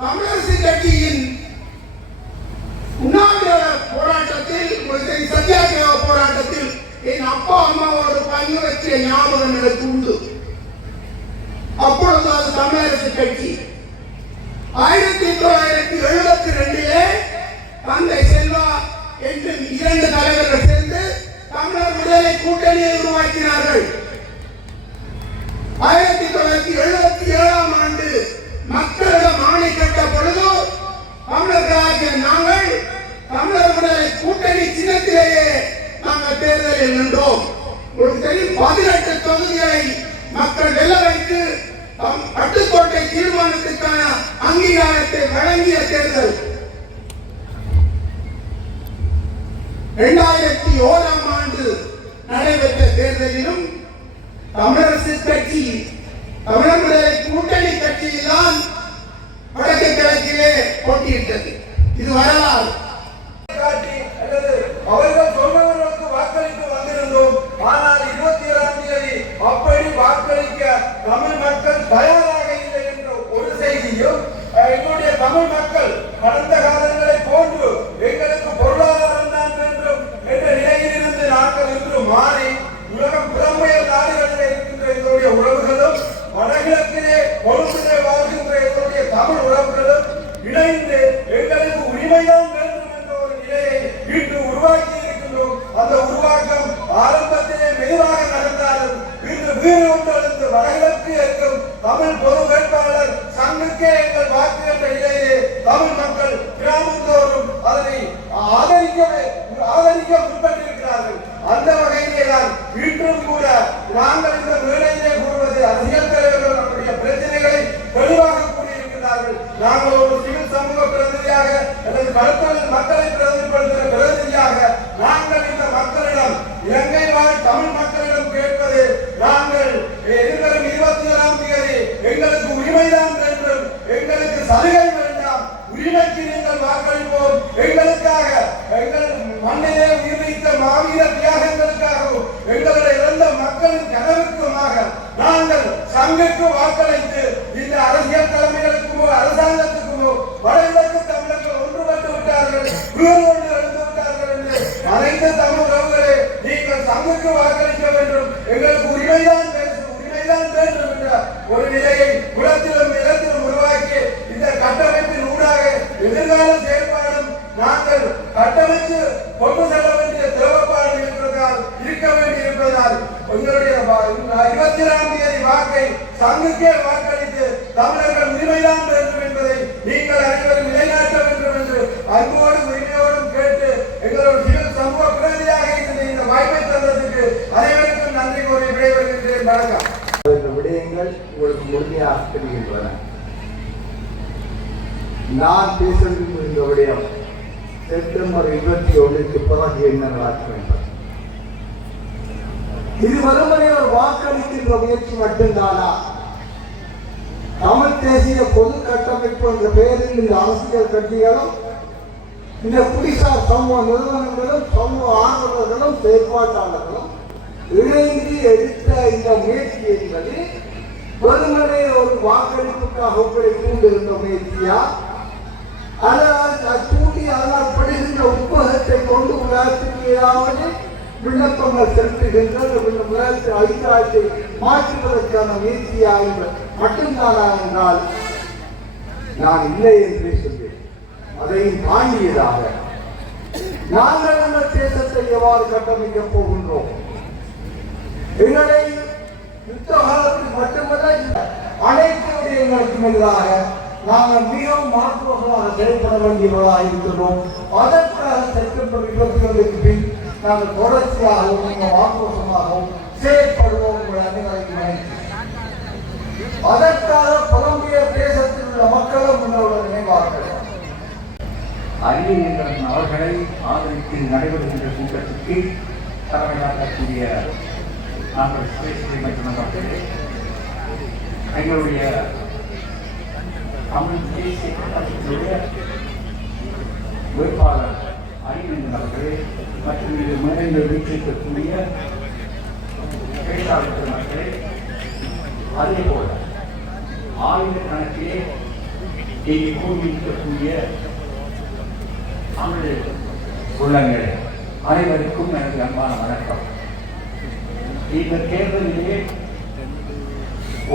தமிழரசு கட்சியின் உண்ணாவிரத போராட்டத்தில், சத்தியாகிரக போராட்டத்தில் என் அப்பா அம்மாவோடு பங்கு வச்ச ஞாபகம் எனக்கு உண்டு. அப்பொழுது அது தமிழரசு கட்சி. 1972 தந்தை செல்வா என்று 2 தலைவர்கள் சேர்ந்து தமிழர் விடுதலை கூட்டணியை உருவாக்கினார்கள். 1977ஆம் ஆண்டு மக்களிடம் ஆணை கட்ட பொழுது தமிழர்களாகிய நாங்கள் தமிழர் விடுதலை கூட்டணி சின்னத்திலேயே நாங்கள் தேர்தலில் நின்றோம். ஒரு 18 தொகுதிகளை மக்கள் வெல்ல வைத்து பட்டுக்கோட்டை தீர்மானத்துக்கான அங்கீகாரத்தை வழங்கிய தேர்தல். 2001ஆம் ஆண்டு நடைபெற்ற தேர்தலிலும் தமிழரசு கட்சி, தமிழர் விடுதலை கூட்டணி கட்சியில்தான் வடக்கு கிழக்கிலே போட்டியிட்டது. இது வரலாறு. அவர்கள் சொன்னவர்களுக்கு வாக்களித்து வந்திருந்தோம். ஆனால் 27ஆம் தேதி அப்படி வாக்களிக்க தமிழ் மக்கள் தயாராக இல்லை என்ற ஒரு செய்தியும், எங்களுடைய தமிழ் மக்கள் கடந்த காலங்களை போன்று எங்களுக்கு பொருளாதாரம் தான் வேண்டும் என்ற நிலையில் இருந்து நாங்கள் இன்று மாறி உலகம் புறம்பெயர் நாடுகளில் இருக்கின்ற எங்களுடைய உறவுகளும், வடகிழக்கிலே கொழும்பிலே வாழ்கின்ற எங்களுடைய தமிழ் உறவுகளும் இணைந்து எங்களுக்கு உரிமைதான் மக்களை பிரதிநிதிப்படுத்துகிற பிரதிநிதியாக நாங்கள் இந்த மக்களிடம், இலங்கை வாழ் தமிழ் மக்களிடம் கேட்பது, நாங்கள் எதிர்வரும் 27ஆம் தேதி எங்களுக்கு உரிமைதான் வேண்டும், எங்களுக்கு சலுகை வேண்டாம், உரிமைக்கு நீங்கள் வாக்களிப்போம், எங்களுக்காக எங்கள் மண்ணிலே உயிர்நீத்த மாவீர தியாகங்களுக்காகவும் எங்களுடைய இறந்த மக்களின் கனவுக்குமாக நாங்கள் சங்குக்கு வாக்களித்து இந்த அரசியல் தலைமைகளுக்குமோ அரசாங்கத்துக்குமோ வடகிழக்கு தமிழர்கள் ஒன்றுபட்டு விட்டார்கள், உயிரோடு எழுந்து விட்டார்கள் என்று அனைத்து தமிழ் உறவுகளே நீங்கள் சங்குக்கு வாக்களிக்க வேண்டும், எங்களுக்கு உரிமைதான் வேண்டும் என்ற ஒரு நிலையை குலத்திலும் நிலத்திலும் உருவாக்கி இந்த கட்டமைப்பின் ஊடாக எதிர்கால செயல்பாடும் நாங்கள் கட்டமைச்சு கொண்டு செல்ல வேண்டிய தேவைப்பாடு இருக்க வேண்டியிருப்பதால் உங்களுடைய 27ஆம் தேதி வாக்கை சங்குக்கே வாக்களித்து தமிழர்கள் உரிமைதான் வேண்டும் என்பதை நீங்கள் அனைவரும் நிலைநாட்ட வேண்டும் என்று அன்போடு உரிமையோடும் கேட்டு எங்களோட சிவில் சமூக பிரதியாக இந்த வாய்ப்பை தந்ததுக்கு அனைவருக்கும் நன்றி கூறி விடைபெறுகின்றேன். வணக்கம். விடயங்கள் உங்களுக்கு முழுமையாக தெரிகின்றன. நான் பேசுகின்ற இந்த விடயம் செப்டம்பர் 21க்கு பிறகு என்ன நடக்க வேண்டும், இது வெறுமனே ஒரு வாக்களிக்கின்ற முயற்சி மட்டும்தானா? தமிழ் தேசிய பொது கட்டமைப்பு என்ற பெயரில் இந்த அரசியல் கட்சிகளும் இந்த குடிசார் சமூக நிறுவனங்களும் சமூக ஆர்வலர்களும் செயற்பாட்டாளர்களும் இணைந்து எடுத்த இந்த முயற்சி என்பது வெறுமனே ஒரு வாக்களிப்புக்காக உங்களை தூண்டுகின்ற முயற்சியா, அதனால் தூண்டி அதனால் படுகின்ற உத்வேகத்தை கொண்டு உலகத்துக்கு ஏதாவது விண்ணப்பங்கள் செலுத்துகின்ற உலகத்தின் அபிப்பிராயத்தை மாற்றுவதற்கான முயற்சியா மட்டும்தானா என்றால் நான் இல்லை என்றே சொல்வேன். அதையும் தாண்டியதாக நாங்கள் இந்த தேசத்தை எவ்வாறு கட்டமைக்கப் போகின்றோம், எங்களை யுத்த காலத்தில் மட்டுமல்ல அனைத்து விடயங்களுக்கும் எதிராக நாங்கள் மிகவும் மாற்றுவர்களாக செயல்பட வேண்டியவர்களாக இருக்கிறோம். அதற்காக செப்டம்பர் 21க்கு பின் நாங்கள் தொடர்ச்சியாகவும் ஆக்ரோஷமாகவும் செயல்படுவோம். அனைவரையும் அதற்காக புலம்பிய தேசத்தில் உள்ள மக்களும் உங்களோட நினைவார்கள். அறிஞர்கள் அவர்களை ஆதரித்து நடைபெறுகின்ற கூட்டத்திற்கு தலைமையாகக்கூடிய நாங்கள் மற்றும் எங்களுடைய தமிழ் தேசிய கட்சியினுடைய வேட்பாளர் அறிஞர்கள் அவர்களே மற்றும் இது முறைந்து வீட்டிருக்கக்கூடிய பேச்சாளர்கள் மக்களே, அதே போல ஆயிரக்கணக்கிலே இங்கே கூடியிருக்கக்கூடிய தமிழ் உள்ளங்களே அனைவருக்கும் எனது அன்பான வணக்கம். இந்த தேர்தலிலே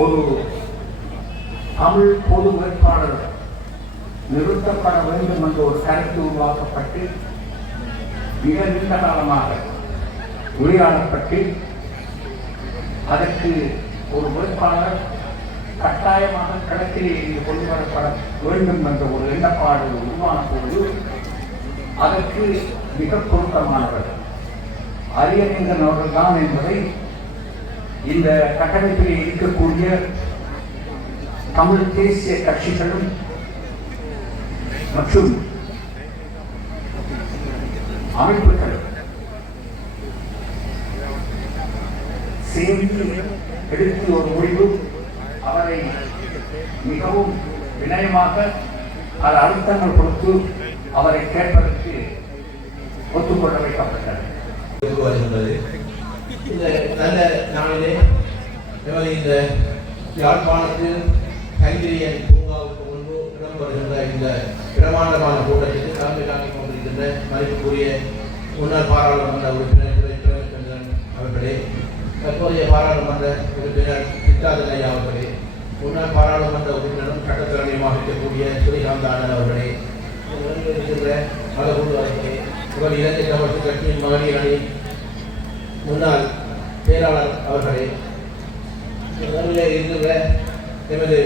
ஒரு தமிழ் பொது வேட்பாளர் நிறுத்தப்பட வேண்டும் என்ற ஒரு கருத்து உருவாக்கப்பட்டு மிக நீண்ட காலமாக உரையாடப்பட்டு அதற்கு ஒரு வேட்பாளர் கட்டாயமாக களத்திலே இங்கு கொண்டு வரப்பட வேண்டும் என்ற ஒரு எண்ணப்பாடு உருவான போது அதற்கு மிக பொருத்தமானவர் அறிஞர்கள் அவர்கள்தான் என்பதை இந்த கட்டமைப்பிலே இருக்கக்கூடிய தமிழ் தேசிய கட்சிகளும் மற்றும் அமைப்புகளும் சேர்ந்து எடுத்து ஒரு முடிவு அவரை மிகவும் வினயமாக பல அழுத்தங்கள் கொடுத்து அவரை கேட்பதற்கு ஒத்துக்கொள்ள வைக்கப்பட்டது. இந்த நல்ல நாளிலே இந்த யாழ்ப்பாணத்தில் கைதிரியன் பூங்காவுக்கு முன்பு இடம்பெறுகின்ற இந்த பிரமாண்டமான கூட்டத்திற்கு தலைமை தாங்கிக் கொண்டிருக்கின்ற மதிப்புக்குரிய முன்னாள் பாராளுமன்ற உறுப்பினர் பிரேமச்சந்திரன் அவர்களே, தற்போதைய பாராளுமன்ற உறுப்பினர் சித்தாதலை அவர்களே, முன்னாள் பாராளுமன்ற உறுப்பினரும் சட்டத்தரணியுமாக இருக்கக்கூடிய ஸ்ரீகாந்தானன் அவர்களே, இருக்கின்ற மலகுரு அவர்களே, இவர் இலங்கை தமிழ் கட்சியின் மகளிர் அணி முன்னாள் செயலாளர் அவர்களே, இருக்கின்ற எமது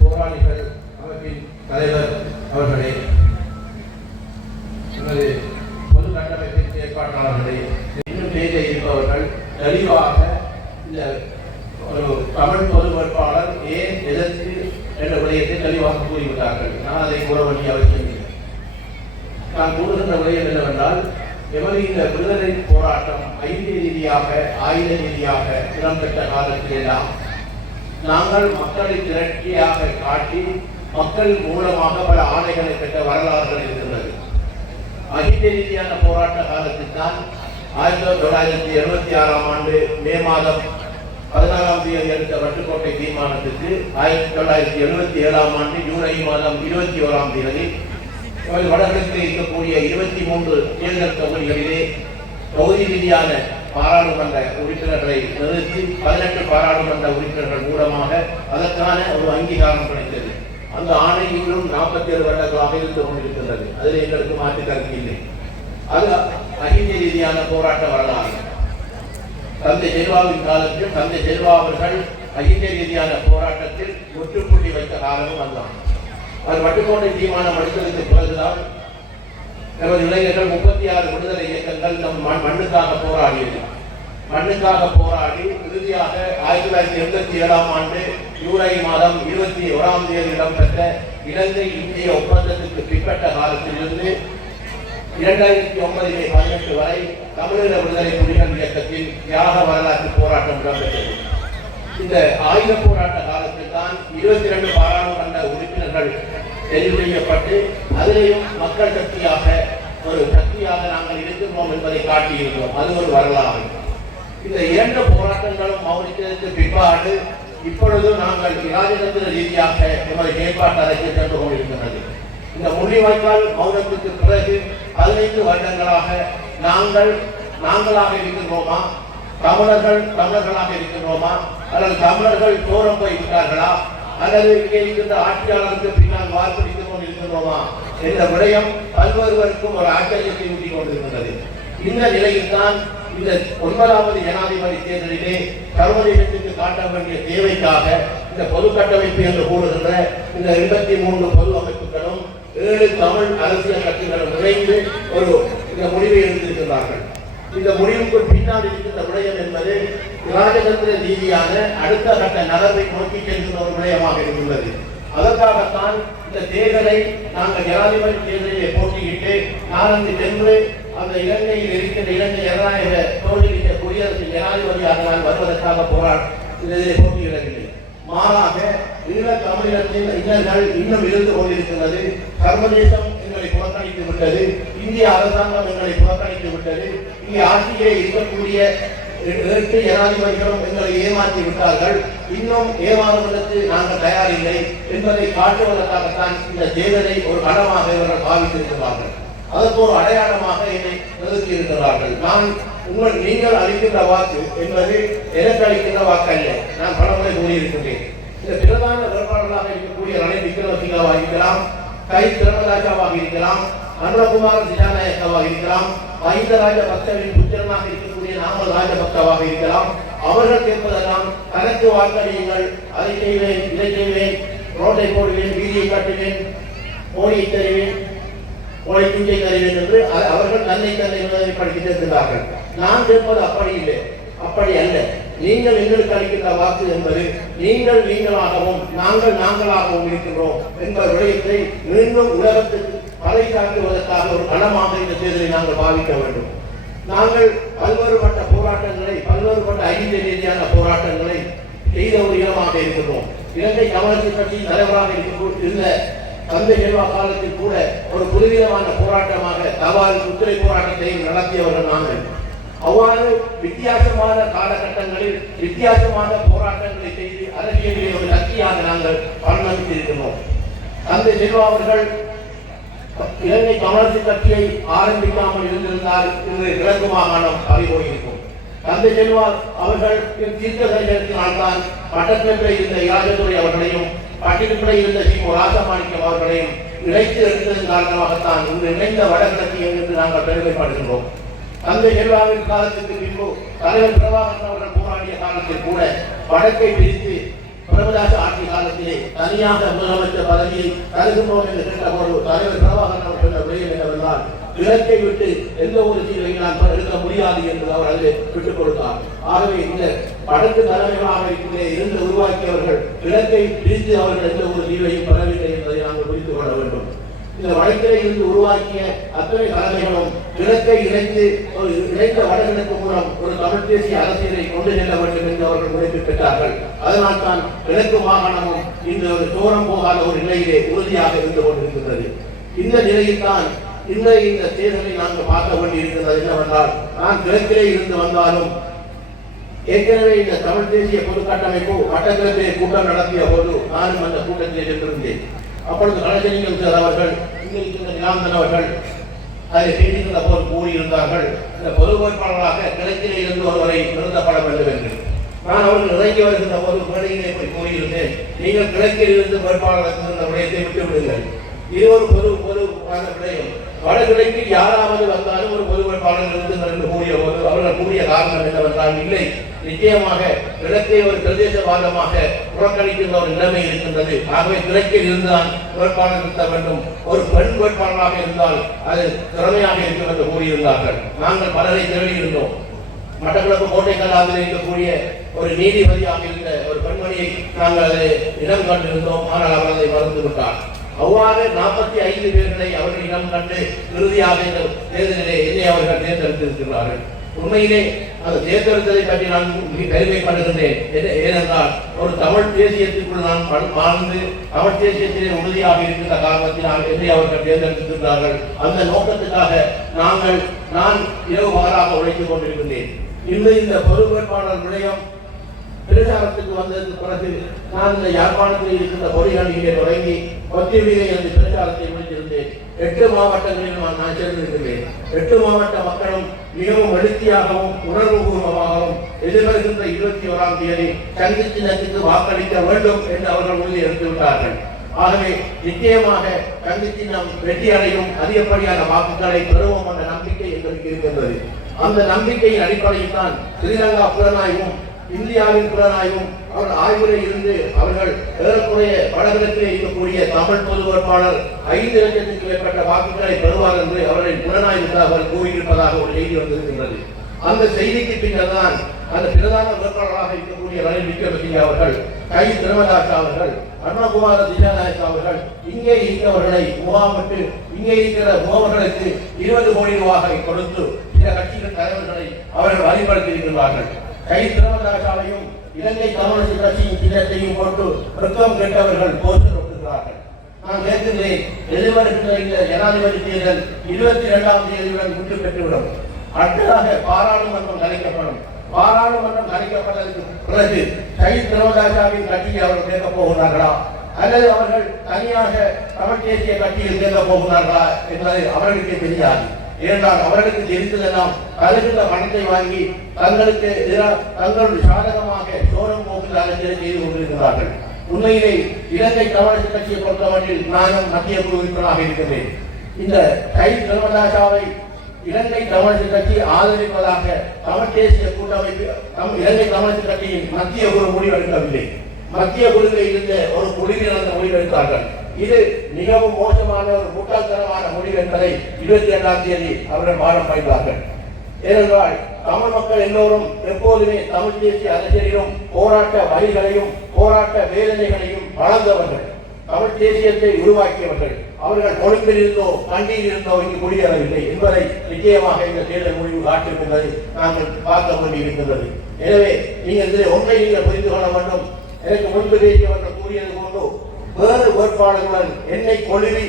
போராளிகள் அமைப்பின் தலைவர் அவர்களே, எமது பொது கட்டமைப்பின் செயற்பாட்டாளர்களே, இன்னும் பேச இருப்பவர்கள் தெளிவாக இந்த ஒரு தமிழ் பொது வேட்பாளர் ஏன் எதற்கு என்ற விடயத்தை தெளிவாக கூறிவிட்டார்கள். நான் அதை கூற வேண்டிய அவசியம் இல்லை. நான் கூறுகின்ற விடயம் என்னவென்றால், எமது இந்த விடுதலை போராட்டம் ஐந்திய ரீதியாக ஆயுத ரீதியாக இடம்பெற்ற காலத்திலெல்லாம் நாங்கள் மக்களை திரட்டியாக காட்டி மக்கள் மூலமாக பல ஆணைகளை பெற்ற வரலாறுகள் இருக்கின்றது. அகில ரீதியான போராட்ட காலத்தில் தான் 1976ஆம் ஆண்டு மே மாதம் 14ஆம் தேதி எடுத்த வட்டுக்கோட்டை தீர்மானத்துக்கு 1977ஆம் ஆண்டு ஜூலை மாதம் 21ஆம் தேதி வடகிழக்கில் இருக்கக்கூடிய 23 தேர்தல் தொகுதிகளிலே தொகுதி ரீதியான பாராளுமன்ற உறுப்பினர்களை நிறுத்தி 18 பாராளுமன்ற உறுப்பினர்கள் மூலமாக அதற்கான ஒரு அங்கீகாரம் கிடைத்தது. அந்த ஆணை இன்னும் 47 வருடங்களாக இருந்து கொண்டிருக்கின்றது. அதில் எங்களுக்கு மாற்று கருத்து இல்லை. அது அகில ரீதியான போராட்ட வரலாறு. தந்தை செல்வாவின் காலத்தில் தந்தை செல்வா அவர்கள் அகில ரீதியான போராட்டத்தில் முற்றுப்புள்ளி வைத்த காலமும் வந்தான். அவர் வட்டுக்கோட்டை தீர்மானம் அளித்ததற்கு பிறகுதான் நமது இளைஞர்கள் 36 விடுதலை இயக்கங்கள் நம் மண்ணுக்காக போராடியது. மண்ணுக்காக போராடி இறுதியாக 1987ஆம் ஆண்டு ஜூலை மாதம் 21ஆம் தேதி இடம்பெற்ற இலங்கை இந்திய ஒப்பந்தத்துக்கு பிற்பட்ட காலத்திலிருந்து 2009 மே 18 வரை தமிழீழ விடுதலை புலிகள் இயக்கத்தில் தியாக வரலாற்று போராட்டம் இடம்பெற்றது. இந்த ஆயுத போராட்ட காலத்தில் தான் 22 பாராளுமன்ற உறுப்பினர்கள் தெரிவு செய்யப்பட்டு அதிலேயும் மக்கள் சக்தியாக ஒரு சக்தியாக நாங்கள் இருக்கின்றோம் என்பதை காட்டியிருந்தோம். அது ஒரு வரலாறு. இந்த 2 போராட்டங்களும் மௌனித்ததற்கு பிற்பாடு இப்பொழுது நாங்கள் ராஜதந்திர ரீதியாக எமது செயற்பாட்டு அரசியல் சென்று கொண்டிருக்கின்றது. இந்த முள்ளிவாய்க்கால் மௌனத்துக்கு பிறகு 15 வருடங்களாக நாங்களாக இருக்கின்றோமா, தமிழர்களாக இருக்கின்றோமா, அல்லது தமிழர்கள் தூரம் போய் விட்டார்களா, அல்லது இங்கே இருக்கின்ற ஆட்சியாளருக்கு பின்னால் வார்ப்பிடித்துக் கொண்டிருக்கின்றோமா என்ற விடயம் பல்வேறுவருக்கும் ஒரு ஆச்சரியத்தை ஊட்டிக் கொண்டிருக்கின்றது. இந்த நிலையில் தான் இந்த 9வது ஜனாதிபதி தேர்தலிலே சர்வதேசத்துக்கு காட்ட வேண்டிய தேவைக்காக இந்த பொது கட்டமைப்பு என்று கூறுகின்ற இந்த 83 பொது அமைப்புகளும் 7 தமிழ் அரசியல் கட்சிகளும் இணைந்து ஒரு இந்த முடிவை எடுத்திருக்கிறார்கள். இந்த முடிவுக்கு பின்னால் இருக்கின்ற விடயம் என்பது ராஜதந்திர ரீதியான அடுத்த கட்ட நகர்வை நோக்கி செல்கின்ற ஒரு விடயமாக இருக்கின்றது. அதற்காகத்தான் இந்த தேர்தலை நாங்கள் ஜனாதிபதி தேர்தலிலே போட்டியிட்டு நாளந்து சென்று அந்த இலங்கையில் இருக்கின்ற இலங்கை ஜனநாயக தோல்வியிட்ட குடியரசு ஜனாதிபதியாக நான் வருவதற்காக இதிலே போட்டியிடவில்லை. மாறாக ஈழ தமிழினத்தின் இன்னல்கள் இன்னும் இருந்து கொண்டிருக்கிறது. சர்வதேசம் எங்களை புறக்கணித்து விட்டது. இந்திய அரசாங்கம் எங்களை புறக்கணித்து விட்டது. இங்கே ஆட்சியிலே இருக்கக்கூடிய 8 ஜனாதிபதிகளும் எங்களை ஏமாற்றி விட்டார்கள். இன்னும் ஏமாறுவதற்கு நாங்கள் தயாரில்லை என்பதை காட்டுவதற்காகத்தான் இந்த தேர்தலை ஒரு களமாக இவர்கள் பாவித்திருக்கிறார்கள். அதற்கு ஒரு அடையாளமாக என்னை நிறுத்தி இருக்கிறார்கள். நீங்கள் அளிக்கின்ற வாக்கு என்பது எனக்கு அளிக்கின்ற வாக்கு அல்ல. நான் பலமுறை கூறியிருக்கின்றேன். இந்த பிரதான வேட்பாளர்களாக இருக்கக்கூடிய ரணில் விக்ரமசிங்கவாக இருக்கலாம், கை திரமராஜாவாக இருக்கலாம், அனுரகுமார திசாநாயக்காவாக இருக்கலாம், மஹிந்த ராஜபக்சவின் புத்திரனாக இருக்கக்கூடிய நாமல் ராஜபக்சவாக இருக்கலாம். அவர்கள் கேட்பதெல்லாம் தனக்கு வாக்களியுங்கள், அதை செய்வேன், இதை செய்வேன், ரோட்டை போடுவேன், வீதியை காட்டுவேன், மோடியை தருவேன், மோடி துண்டை தருவேன் என்று அவர்கள் தன்னை படித்திருக்கிறார்கள். நான் கேட்பது அப்படி இல்லை, அப்படி அல்ல. நீங்கள் எங்களுக்கு அளிக்கின்ற வாக்கு என்பது நீங்களாகவும் நாங்களாகவும் இருக்கின்றோம் என்ற விடயத்தை மீண்டும் உலகத்துக்கு பறைசாற்றுவதற்காக ஒரு களமாக இந்த தேர்தலை நாங்கள் பாவிக்க வேண்டும். நாங்கள் பல்வேறுபட்ட போராட்டங்களை, பல்வேறுபட்ட ஐந்து ரீதியான போராட்டங்களை செய்த ஒரு இடமாக இருக்கின்றோம். இலங்கை கம்யூனிஸ்ட் கட்சியின் தலைவராக இருந்த தந்தை செல்வா காலத்தில் கூட ஒரு புதுவிதமான போராட்டமாக தபால் முத்திரை போராட்டத்தை நடத்தியவர்கள் நாங்கள். அவ்வாறு வித்தியாசமான காலகட்டங்களில் வித்தியாசமான போராட்டங்களை செய்து அரசியலில் ஒரு சக்தியாக நாங்கள் பரிணமித்திருக்கிறோம். தந்தை செல்வா அவர்கள் இலங்கை கம்யூனிஸ்ட் கட்சியை ஆரம்பிக்காமல் இருந்திருந்தால் இன்று கிழக்கு மாகாணம் பறிபோயிருக்கும். தந்தை செல்வா அவர்கள் தீர்க்க தரிசனத்தினால்தான் பட்டத்திலே இருந்த இராஜதுரை அவர்களையும் பட்டியலில் இருந்த ராசமாணிக்கம் அவர்களையும் இணைத்து எடுத்ததன் காரணமாகத்தான் இன்று இணைந்த வடகிழக்கு என்று நாங்கள் பெருமைப்படுகின்றோம். தந்தை செல்வாவின் காலத்துக்கு பின்பு தலைவர் பிரபாகரன் அவர்கள் போராடிய காலத்தில் கூட வடக்கை பிரித்து பிரபதாச ஆட்சி காலத்திலே தனியாக முதலமைச்சர் பதவியை தருகின்றோம் என்று கேட்ட ஒரு தலைவர் பிரபாகரன் அவர்கள் விடயம் என்னவென்றால் கிழக்கை விட்டு எந்த ஒரு தீர்வையும் நான் எடுக்க முடியாது என்று அவர் அதில் விட்டுக் கொடுத்தார். ஆகவே இந்த வடக்கு தலைமையாக இருந்து உருவாக்கியவர்கள் கிழக்கை பிரித்து அவர்கள் எந்த ஒரு தீர்வையும் பெறவில்லை என்பதை நாங்கள் புரிந்து கொள்ள வேண்டும். இந்த வடக்கிலே இருந்து உருவாக்கிய அத்தனை தலைமைகளும் கிழக்கை இணைந்த வடகிழக்கு மூலம் ஒரு தமிழ் தேசிய அரசியலை கொண்டு செல்ல வேண்டும் என்று அவர்கள் முயற்சி பெற்றார்கள். அதனால் தான் கிழக்கு மாகாணமும் இந்த ஒரு சோரம் போகாத ஒரு நிலையிலே உறுதியாக இருந்து கொண்டிருக்கின்றது. இந்த நிலையில் தான் இந்த தேர்தலை நாங்கள் பார்க்க வேண்டியிருக்கிறது. என்னவென்றால், நான் கிழக்கிலே இருந்து வந்தாலும் ஏற்கனவே இந்த தமிழ் தேசிய பொது கட்டமைப்பு மட்டக்களப்பிலே கூட்டம் நடத்திய போது நானும் அந்த கூட்டத்திலே சென்றிருந்தேன். அப்பொழுது கலைஞர் சார் அவர்கள், இங்கே இருக்கின்ற நிலாந்தன் அவர்கள் அதை பேசுகின்ற போது கூறியிருந்தார்கள், இந்த பொது வேட்பாளராக கிழக்கிலே இருந்து ஒருவரை நிறுத்தப்பட வேண்டும் என்று. நான் அவர்கள் இறங்கி வருகின்ற போது மேடையிலே போய் கூறியிருந்தேன், நீங்கள் கிழக்கில் இருந்து வேட்பாளருக்கு இந்த விடயத்தை விட்டு விடுங்கள். இது ஒரு பொதுவான விடயம். வடகிழக்கில் யாராவது வந்தாலும் ஒரு பொது வேட்பாளர் இருந்துங்கள் என்று கூறிய போது அவர்கள் கூறிய காரணம் என்னவென்றால், இல்லை, நிச்சயமாக கிழக்கை ஒரு பிரதேசவாதமாக புறக்கணிக்கின்ற ஒரு நிலைமை இருக்கின்றது. ஆகவே கிழக்கில் இருந்துதான் வேட்பாளர் நிறுத்த வேண்டும். ஒரு பெண் வேட்பாளராக இருந்தால் அது திறமையாக இருக்கும் என்று கூறியிருந்தார்கள். நாங்கள் பலரை தேடியிருந்தோம். மட்டக்களப்பு கோட்டைக்கல்லாவில் இருக்கக்கூடிய ஒரு நீதிபதியாக இருந்த ஒரு பெண்மணியை நாங்கள் அதை இடம் கண்டிருந்தோம். ஆனால் அவர் அதை மறந்து விட்டார். அவ்வாறு 45 பேர்களை அவர்கள் இனம் கண்டு இறுதியாக இந்த தேர்தலிலே என்னை அவர்கள் தேர்ந்தெடுத்திருக்கிறார்கள். உண்மையிலே அந்த தேர்ந்தெடுத்ததை பற்றி நான் பெருமைப்படுகின்றேன். ஏனென்றால் ஒரு தமிழ் தேசியத்திற்குள் நான் வாழ்ந்து தமிழ் தேசியத்திலே உறுதியாக இருக்கின்ற காரணத்தினால் என்னை அவர்கள் தேர்ந்தெடுத்திருக்கிறார்கள். அந்த நோக்கத்துக்காக நான் இரவு பகலாக உழைத்துக் கொண்டிருக்கின்றேன். இந்த பொது வேட்பாளர் விடயம் பிரச்சாரத்துக்கு வந்ததற்கு பிறகு நான் இந்த யாழ்ப்பாணத்தில் இருக்கின்ற பொறியாளிகளை தொடங்கி ஒத்திரிகை அந்த பிரச்சாரத்தை முடித்திருந்தேன். 8 மாவட்டங்களில் நான் சேர்ந்திருக்கிறேன். 8 மாவட்ட மக்களும் மிகவும் எழுச்சியாகவும் உணர்வுபூர்வமாகவும் எதிர்வருகின்ற 21ஆம் தேதி சங்கு சின்னத்துக்கு வாக்களிக்க வேண்டும் என்று அவர்கள் உறுதி எடுத்துவிட்டார்கள். ஆகவே நிச்சயமாக சங்கு சின்னம் வெற்றி அடையும், அதிகப்படியான வாக்குகளை பெறுவோம் என்ற நம்பிக்கை எங்களுக்கு இருக்கின்றது. அந்த நம்பிக்கையின் அடிப்படையில் தான் ஸ்ரீலங்கா புலனாய்வும் இந்தியாவின் புலனாய்வும் அவர்கள் ஆய்வுரை இருந்து அவர்கள் ஏறக்குறைய வடகிழக்கிலே இருக்கக்கூடிய தமிழ் பொது வேட்பாளர் 5 லட்சத்துக்கு மேற்பட்ட வாக்குகளை பெறுவார் என்று அவர்களின் புலனாய்வு அவர்கள் கூறியிருப்பதாக ஒரு செய்தி வந்திருக்கின்றது. அந்த செய்திக்கு பின்னர் தான் அந்த பிரதான வேட்பாளராக இருக்கக்கூடிய ரணில் விக்ரமசிங்கே அவர்கள், கை திருமதாஸ் அவர்கள், அருணகுமார திசாநாயக் அவர்கள் இங்கே இருக்கிறவர்களை முகாமிட்டு இங்கே இருக்கிற முகவர்களுக்கு 20 கோடி ரூபாய் கொடுத்து சில கட்சிகள் தலைவர்களை அவர்கள் வழிபடுத்தியிருக்கிறார்கள். கை திருமதாசாவையும் இலங்கை கம்யூனிஸ்ட் கட்சியின் சின்னத்தையும் போட்டு ரொக்கம் கேட்டவர்கள் போஸ்டர் ஒட்டுகிறார்கள். நான் கேட்கின்றேன், எதிர்வருகின்ற இந்த ஜனாதிபதி தேர்தல் 22ஆம் தேதியுடன் முற்று பெற்றுவிடும். அடுத்ததாக பாராளுமன்றம் கலைக்கப்படும். பாராளுமன்றம் கலைக்கப்பட்டதற்கு பிறகு கை திருமதாசாவின் கட்சியை அவர்கள் கேட்கப் போகிறார்களா அல்லது அவர்கள் தனியாக தமிழ் தேசிய கட்சியில் கேட்கப் போகிறார்களா என்பதை அவர்களுக்கு தெரியாது. ஏனென்றால் அவர்களுக்கு தெரிந்ததெல்லாம் கருகின்ற பணத்தை வாங்கி தங்களுக்கு தங்களுடைய சாதகமாக சோரம் போக்கில் அரசியலை செய்து கொண்டிருக்கிறார்கள். உண்மையிலே இலங்கை கம்யூனிஸ்ட் கட்சியை பொறுத்தவரையில் நானும் மத்திய குழு உறுப்பினராக இருக்கிறேன். இந்த கை திருமதாசாவை இலங்கை கம்யூனிஸ்ட் கட்சி ஆதரிப்பதாக தமிழ் தேசிய கூட்டமைப்பு இலங்கை கம்யூனிஸ்ட் கட்சியின் மத்திய குழு முடிவெடுக்கவில்லை. மத்திய குழுவில் இருந்த ஒரு குழுவினர் அந்த முடிவெடுத்தார்கள். இது மிகவும் மோசமான ஒரு முட்டாள்தனமான முடிவு என்பதை 22ஆம் தேதி அவர்கள் வாரம் பயிர்ந்தார்கள். ஏனென்றால் தமிழ் மக்கள் எல்லோரும் எப்போதுமே தமிழ் தேசிய அரசியலிலும் போராட்ட வழிகளையும் போராட்ட வேதனைகளையும் வளர்ந்தவர்கள், தமிழ் தேசியத்தை உருவாக்கியவர்கள். அவர்கள் கொழும்பில் இருந்தோ கண்டியில் இருந்தோ இங்கு குடியேறவில்லை என்பதை நிச்சயமாக இந்த தேர்தல் முடிவு காட்டிருக்கின்றதை நாங்கள் பார்க்க வேண்டியிருக்கின்றது. எனவே நீங்கள் ஒன்றை நீங்கள் புரிந்து கொள்ள வேண்டும். எனக்கு முன்பு பேசியவர்கள் கூறியது போன்று வேறு வேட்பாளர்களுடன் என்னை கொழுவி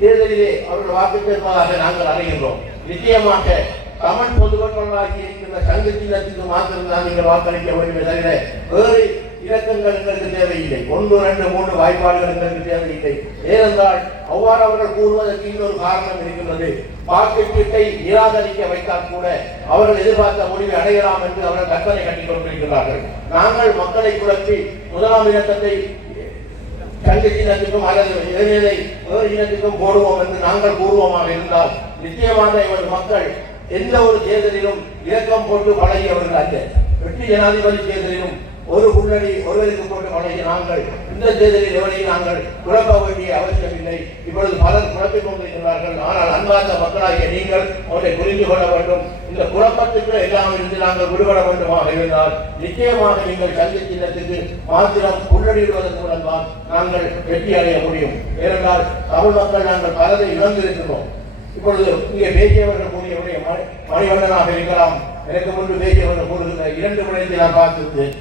தேர்தலிலே அவர்கள் வாக்கு கேட்பதாக நாங்கள் அறிகின்றோம். நிச்சயமாக தமிழ் பொது வேட்பாளராகி இருக்கின்ற சங்க சின்னத்துக்கு மாத்திரம்தான் நீங்கள் வாக்களிக்க வேண்டும். தவிர வேறு இலக்கங்கள் எங்களுக்கு தேவையில்லை. 1, 2, 3 வாய்ப்பாடுகள் எங்களுக்கு தேவையில்லை. ஏனென்றால் அவ்வாறு அவர்கள் கூறுவதற்கு இன்னொரு காரணம் இருக்கின்றது. வாக்குச்சீட்டை நிராகரிக்க வைத்தால் கூட அவர்கள் எதிர்பார்த்த முடிவை அடையலாம் என்று அவர்கள் கற்பனை கட்டிக் கொண்டிருக்கிறார்கள். நாங்கள் மக்களை குழப்பி 1ஆம் இலக்கத்தை சங்க சின்னத்துக்கும் அல்லது வேறு இனத்துக்கும் போடுவோம் என்று நாங்கள் கூறுவோமாக இருந்தால் நிச்சயமாக இவர் மக்கள் எந்த ஒரு தேர்தலிலும் இலக்கம் போட்டு பழகியவர்கள் அல்ல. வெற்றி ஜனாதிபதி தேர்தலிலும் ஒரு புள்ளடி ஒருவருக்கு போட்டு பழகிய நாங்கள் இந்த தேர்தலில் எவரையும் நாங்கள் குழப்ப வேண்டிய அவசியமில்லை. இப்பொழுது பலர் குழப்பிக் கொண்டிருக்கிறார்கள். ஆனால் அன்பார்ந்த மக்களாகிய நீங்கள் அவரை புரிந்து கொள்ள வேண்டும். இந்த இந்த குழப்பத்துக்கு எல்லாம் இருந்து நாங்கள் விடுபட வேண்டுமாக இருந்தால் நிச்சயமாக நீங்கள் சந்தை சின்னத்துக்கு மாத்திரம் முன்னணியிடுவதன் மூலம்தான் நாங்கள் வெற்றி அடைய முடியும். ஏனென்றால் தமிழ் மக்கள் நாங்கள் பலரை இழந்திருக்கிறோம். இப்பொழுது இங்கே பேசியவர்கள் கூறியவருடைய மணிவண்ணனாக இருக்கலாம், எனக்கு முன்பு பேசியவர்கள் கூறுகின்ற 2 விடயத்தை நான் பார்த்திருந்தேன்.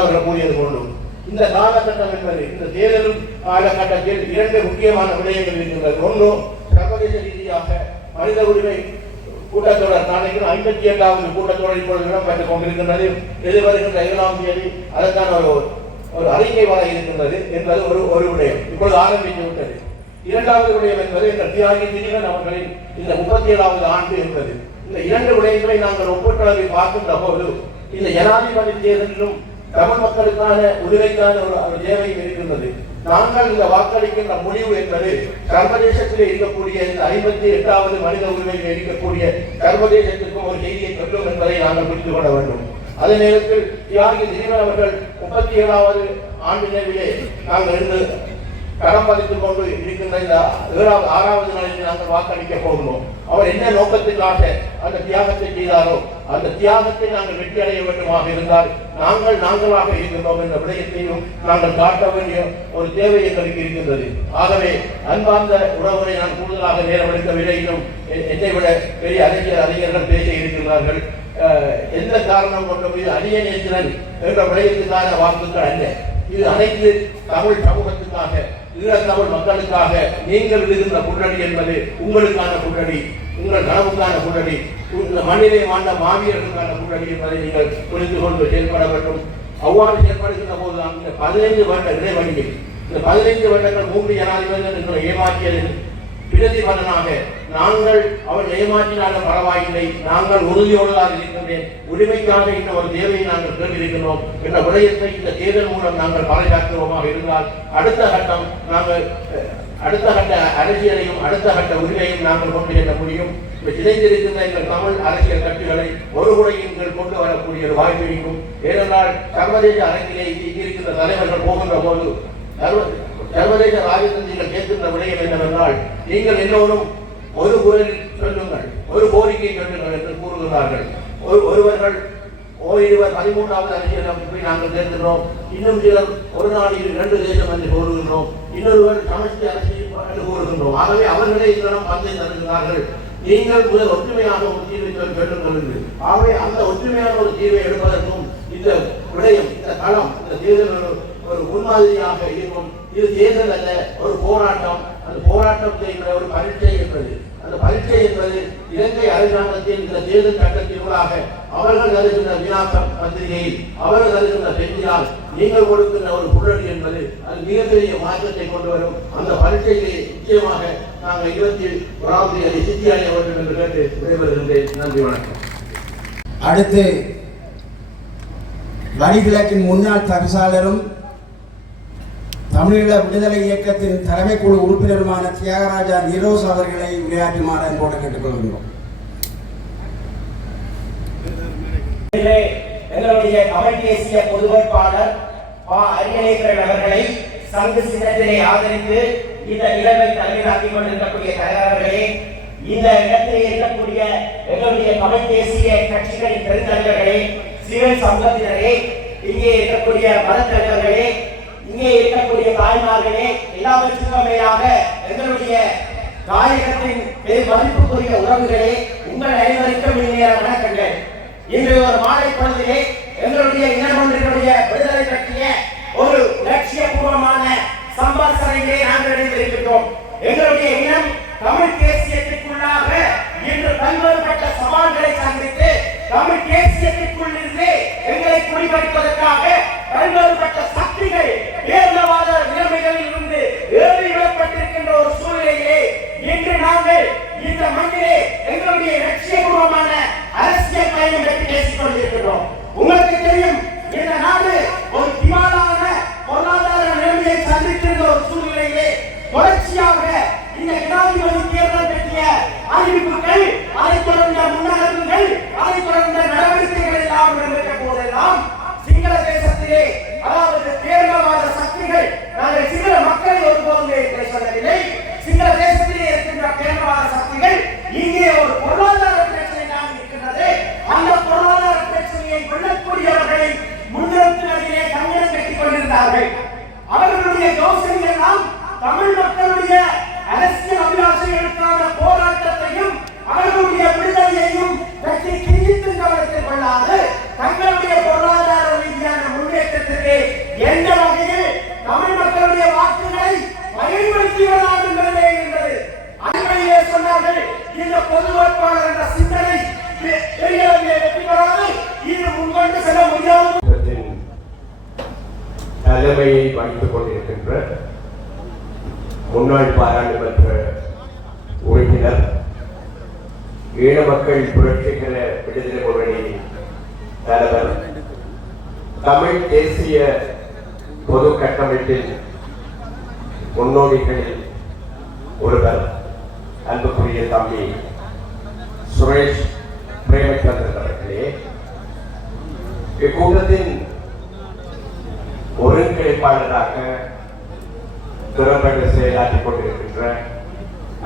அவர்கள் கூறியது போன்றும் இந்த காலகட்டம் என்பது இந்த தேர்தல் காலகட்டத்தில் 2 முக்கியமான விடயங்கள் இருக்கின்றது. ஒன்று, சர்வதேச ரீதியாக மனித உரிமை கூட்டத்தொடர் நாளைக்கு 58வது கூட்டத்தொடர் இப்பொழுது இடம்பெற்றுக் கொண்டிருக்கின்றது. எதிர்வருகின்ற 7ஆம் தேதி அதற்கான ஒரு அறிக்கை வர இருக்கின்றது என்பது ஒரு விடயம் இப்பொழுது ஆரம்பித்து விட்டது. 2வது விடயம் என்பது இந்த தியாகி திரிகன் அவர்களின் இந்த 37வது ஆண்டு என்பது. இந்த 2 விடயங்களை நாங்கள் ஒப்பீட்டளவில் பார்க்கின்ற போது இந்த ஜனாதிபதி தேர்தலிலும் தமிழ் மக்களுக்கான உரிமைக்கான ஒரு தேவையும் இருக்கின்றது. நாங்கள் இந்த வாக்களிக்கின்ற முடிவு என்பது சர்வதேசத்திலே இருக்கக்கூடிய இந்த 58வது மனித உரிமையில் இருக்கக்கூடிய சர்வதேசத்திற்கும் ஒரு செய்தியை பெற்றோம் என்பதை நாங்கள் புரிந்து கொள்ள வேண்டும். அதே நேரத்தில் தியாகி திரிகன் அவர்கள் 37வது ஆண்டு நினைவிலே நாங்கள் இருந்து கடம் பதித்துக் கொண்டு இருக்கின்ற இந்த 6வது நாளில் நாங்கள் வாக்களிக்க போகிறோம். அவர் என்ன நோக்கத்திற்காக அந்த தியாகத்தை செய்தாரோ அந்த தியாகத்தை நாங்கள் வெற்றி அடைய வேண்டுமாக இருந்தால் நாங்களாக இருக்கின்றோம் என்ற விடயத்தையும் நாங்கள் காட்ட வேண்டிய ஒரு தேவை எங்களுக்கு இருக்கின்றது. ஆகவே அன்பார்ந்த உறவுகளை நான் கூடுதலாக நேரம் எடுக்கவில்லை. இன்னும் என்னை விட பெரிய அறிஞர்கள் பேச இருக்கின்றார்கள். எந்த காரணம் கொண்டும் இது அணியநேத்திரன் என்ற விடயத்துக்கான வாக்குகள் அல்ல. இது அனைத்து தமிழ் சமூகத்துக்காக, ஈழத்தமிழ் மக்களுக்காக நீங்கள் இருக்கின்ற குற்றடி என்பது உங்களுக்கான குற்றடி, உங்கள் கனவுக்கான குற்றடி, இந்த மண்ணிலே வாழ்ந்த மாவீரர்களுக்கான குற்றடி என்பதை நீங்கள் புரிந்து கொண்டு செயல்பட வேண்டும். அவ்வாறு செயல்படுகின்ற போதுதான் இந்த 15 வருட இடைவெளியில் இந்த 15 வருடங்கள் 3 ஜனாதிபதிகள் எங்களை ஏமாற்றியது பிரதிபலனாக நாங்கள் அவர்கள் ஏமாற்றினாலும் பரவாயில்லை, நாங்கள் உறுதியோடு தான் இருக்கின்றேன், உரிமைக்காக இன்னும் ஒரு தேவையை நாங்கள் கேட்டிருக்கிறோம் என்ற விடயத்தை இந்த தேர்தல் மூலம் நாங்கள் பாதுகாக்கிறோமாக இருந்தால் அடுத்த கட்டம் நாங்கள் அடுத்த கட்ட அரசியலையும் அடுத்த கட்ட உரிமையும் நாங்கள் கொண்டு செல்ல முடியும். இணைந்திருக்கின்ற எங்கள் தமிழ் அரசியல் கட்சிகளை ஒரு முறையின் கீழ் கொண்டு வரக்கூடிய ஒரு வாய்ப்பு இருக்கும். ஏனென்றால் சர்வதேச அரங்கிலே இருக்கின்ற தலைவர்கள் போகின்ற போது சர்வதேச ராஜதந்திரிகள் கேட்கின்ற விடயம் என்னவென்றால் நீங்கள் எல்லோரும் ஒரு குரலில் சொல்லுங்கள், ஒரு கோரிக்கை சொல்லுங்கள் என்று கூறுகிறார்கள். ஒருவர்கள் 13வது அரசியல் அமைப்பை நாங்கள் தேர்ந்தெடுக்கிறோம், இன்னும் சிலர் ஒரு நாளில் 2 தேசம் என்று கூறுகின்றோம், இன்னொருவர் சமஷ்டி அரசியல் என்று கூறுகின்றோம். ஆகவே அவர்களே இதெல்லாம் பந்தை தருகிறார்கள். நீங்கள் முதல் ஒற்றுமையாக ஒரு தீர்வை சொல்லுங்கள் என்று. ஆகவே அந்த ஒற்றுமையான ஒரு தீர்வை எடுப்பதற்கும் இந்த விடயம், இந்த களம், இந்த தேர்தல் ஒரு முன்மாதிரியாக இருக்கும். இது தேர்தல் அல்ல, ஒரு போராட்டம். அந்த போராட்டம் செய்கிற ஒரு பரீட்சை என்பது, அந்த பரீட்சை என்பது இலங்கை அரசாங்கத்தின் இந்த தேர்தல் சட்டத்திற்காக அவர்கள் தருகின்ற வினாக்கம் பத்திரிகையில் அவர்கள் தருகின்ற செய்தியால் நீங்கள் கொடுக்கின்ற ஒரு புள்ளடி என்பது அது மிகப்பெரிய மாற்றத்தை கொண்டு வரும். அந்த பரீட்சையை நிச்சயமாக நாங்கள் 21ஆம் தேதி சித்தி அடைய வேண்டும் என்று கேட்டு விடைபெறுகின்றேன். நன்றி, வணக்கம். அடுத்து வடகிழக்கின் முன்னாள் தவிசாளரும் தமிழீழ விடுதலை இயக்கத்தின் தலைமை குழு உறுப்பினருமான தியாகராஜா நிரோஸ் அவர்களை உரையாற்றுமாறு அன்போடு கேட்டுக்கொள்கிறோம். எங்களுடைய தமிழ் தேசிய பொது வேட்பாளர் அரியநேத்திரன் அவர்களை சங்கு சின்னத்திலே ஆதரித்து இந்த நிகழ்வை தலைமையாக்கிக் கொண்டிருக்கக்கூடிய தலைவர்களே, இந்த இடத்திலே இருக்கக்கூடிய எங்களுடைய தமிழ் தேசிய கட்சிகளின் பெருந்தலைவர்களே, சிவில் சமூகத்தினரே, இங்கே இருக்கக்கூடிய மத தலைவர்களே, இங்கே இருக்கக்கூடிய தாய்மார்களே, எல்லாவற்றுக்கும் மேலாக எங்களுடைய தாயகத்தின் மதிப்புக்குரிய உறவுகளே, உங்கள் அனைவருக்கும் இனிய வணக்கங்கள். இன்று ஒரு மாலை பொழுதிலே எங்களுடைய இனம் ஒன்றினுடைய விடுதலை பற்றிய ஒரு லட்சியபூர்வமான சம்பாஷணையிலே நாங்கள் இணைந்திருக்கிறோம். எங்களுடைய இனம் தமிழ் தேசியத்திற்குள்ளாக இன்று பல்வேறுபட்ட சவால்களை சந்தித்து தமிழ் தேசியத்திற்குள் இருந்து எங்களை குடிபெயர்ப்பதற்காக பல்வேறுபட்ட சக்திகள் பேரவாத நிலைமைகளில் இருந்து ஏறி விடப்பட்டிருக்கின்ற ஒரு சூழ்நிலையிலே இன்று நாங்கள் இந்த மண்ணிலே எங்களுடைய லட்சியபூர்வமான அரசியல் பயணம் பற்றி பேசிக் கொண்டிருக்கிறோம். உங்களுக்கு தெரியும், இந்த நாடு ஒரு திவாலான பொருளாதார நிலைமையை சந்தித்திருந்த ஒரு சூழ்நிலையிலே தொடர்ச்சியாக இந்த ஜனாதிபதி தேர்தல் பற்றிய அறிவிப்புகள், அதைத் தொடர்ந்த முன்னகர்வுகள், அதைத் தொடர்ந்த நடவடிக்கைகள் எல்லாம் நடந்த போதெல்லாம் சிங்கள தேசத்திலே, அதாவது பேரவாத சக்திகள், நாங்கள் சிங்கள மக்களை ஒருபோதுமே பேசவில்லை. சிங்கள தேசத்திலே இருக்கின்ற பேரவாத சக்திகள் இங்கே ஒரு பொருளாதார பிரச்சனை தான் இருக்கின்றது. விடுதலைக்கான போராட்டத்தையும் அவர்களுடைய விடுதலையையும் பற்றி கிஞ்சித்தும் கவனத்தில் கொள்ளாது தங்களுடைய பொருளாதார ரீதியான முன்னேற்றத்திற்கு எந்த வகையில் தமிழ் மக்களுடைய வாக்குகளை பயன்படுத்தி வரலாம் என்பதே இருந்தது. அண்மையிலே சொன்னார்கள், இந்த பொது வேட்பாளர் என்ற சிந்தனை பெரியளவிலே வெற்றி பெறாது, இது முன்கொண்டு செல்ல முடியாது. தலைமையை வகித்துக் கொண்டிருக்கின்ற முன்னாள் பாராளுமன்ற உறுப்பினர், ஈழ மக்கள் புரட்சிகர விடுதலை முன்னணி தலைவர், தமிழ் தேசிய பொது கட்டமைப்பின் முன்னோடிகளில் ஒருவர், அன்புக்குரிய தம்பி சுரேஷ் பிரேமச்சந்திரன் அவர்களே, இக்கூட்டத்தின் ஒருங்கிணைப்பாளராக திறம்பட செயலாற்றிக் கொண்டிருக்கின்ற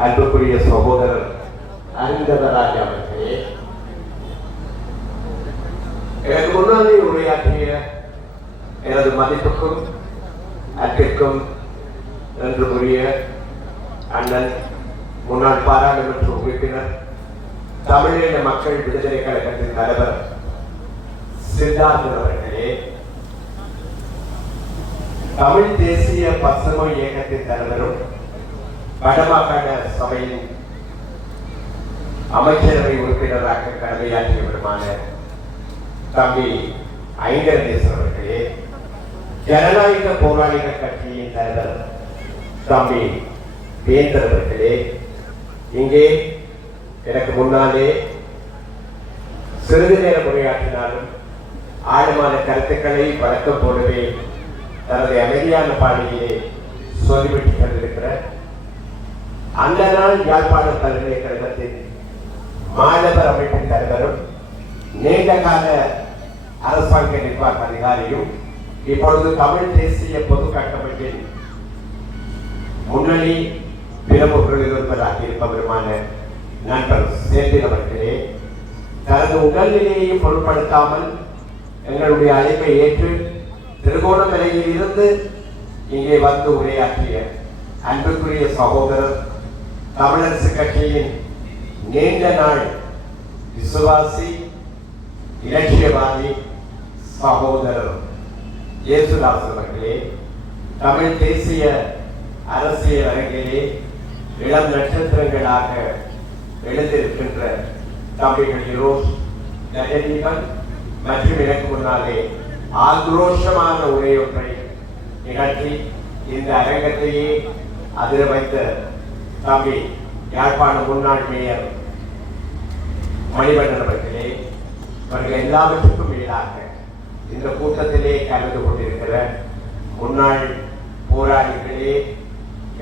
அன்புக்குரிய சகோதரர் அரிந்தவராஜ் அவர்களே, எனக்கு முன்னாலே உரையாற்றிய எனது மதிப்புக்கும் அன்பிற்கும் நன்றிக்குரிய அண்ணன் முன்னாள் பாராளுமன்ற உறுப்பினர், தமிழீழ மக்கள் விடுதலை கழகத்தின் தலைவர் சித்தார்த்தன் அவர்களே, தமிழ் தேசிய பசுமை இயக்கத்தின் தலைவரும் வடமாகாண சபையின் அமைச்சரவை உறுப்பினராக கடமையாற்றியவருமான தம்பி ஐங்கரநேசன் அவர்களே, ஜனநாயக போராளிகள் கட்சியின் தலைவர் தம்பி வேந்தர் அவர்களே, இங்கே எனக்கு முன்னாலே சிறிது நேரம் உரையாற்றினாலும் ஆழமான கருத்துக்களை வழக்கம் போலவே தனது அமைதியான பாணியிலே சொல்லிவிட்டு கொண்டிருக்கிற அந்த நாள் யாழ்ப்பாண பல்கலைக்கழகத்தின் மாணவர் அமைப்பின் தலைவரும் நீண்ட கால அரசாங்க நிர்வாக அதிகாரியும் இப்பொழுது தமிழ் தேசிய பொது கட்டமைப்பின் முன்னணி பிரமுகர்களில் ஒருவராக இருப்பவருமான நண்பர் சேந்திரன் அவர்களே, தனது உடல்நிலையையும் பொருட்படுத்தாமல் எங்களுடைய அழைப்பை ஏற்று திருகோணமலையில் இருந்து இங்கே வந்து உரையாற்றிய அன்புக்குரிய சகோதரர், தமிழரசு கட்சியின் நீண்ட நாள் விசுவாசி, இலட்சியவாதி சகோதரர் இயேசுதாஸ் அவர்களே, தமிழ் தேசிய அரசியல் அரங்கிலே இளம் நட்சத்திரங்களாக எழுந்திருக்கின்ற தம்பிகள் ஈரோஸ், கஜதீபன் மற்றும் எனக்கு முன்னாலே ஆக்ரோஷமான உரையொன்றை நிகழ்த்தி இந்த அரங்கத்தையே அதிர வைத்த தம்பி யாழ்ப்பாண முன்னாள் மேயர் மணிவண்ணன் அவர்களே, அவர்கள் எல்லாவற்றுக்கும் மேலாக இந்த கூட்டத்திலே கலந்து கொண்டிருக்கிற முன்னாள் போராளிகளே,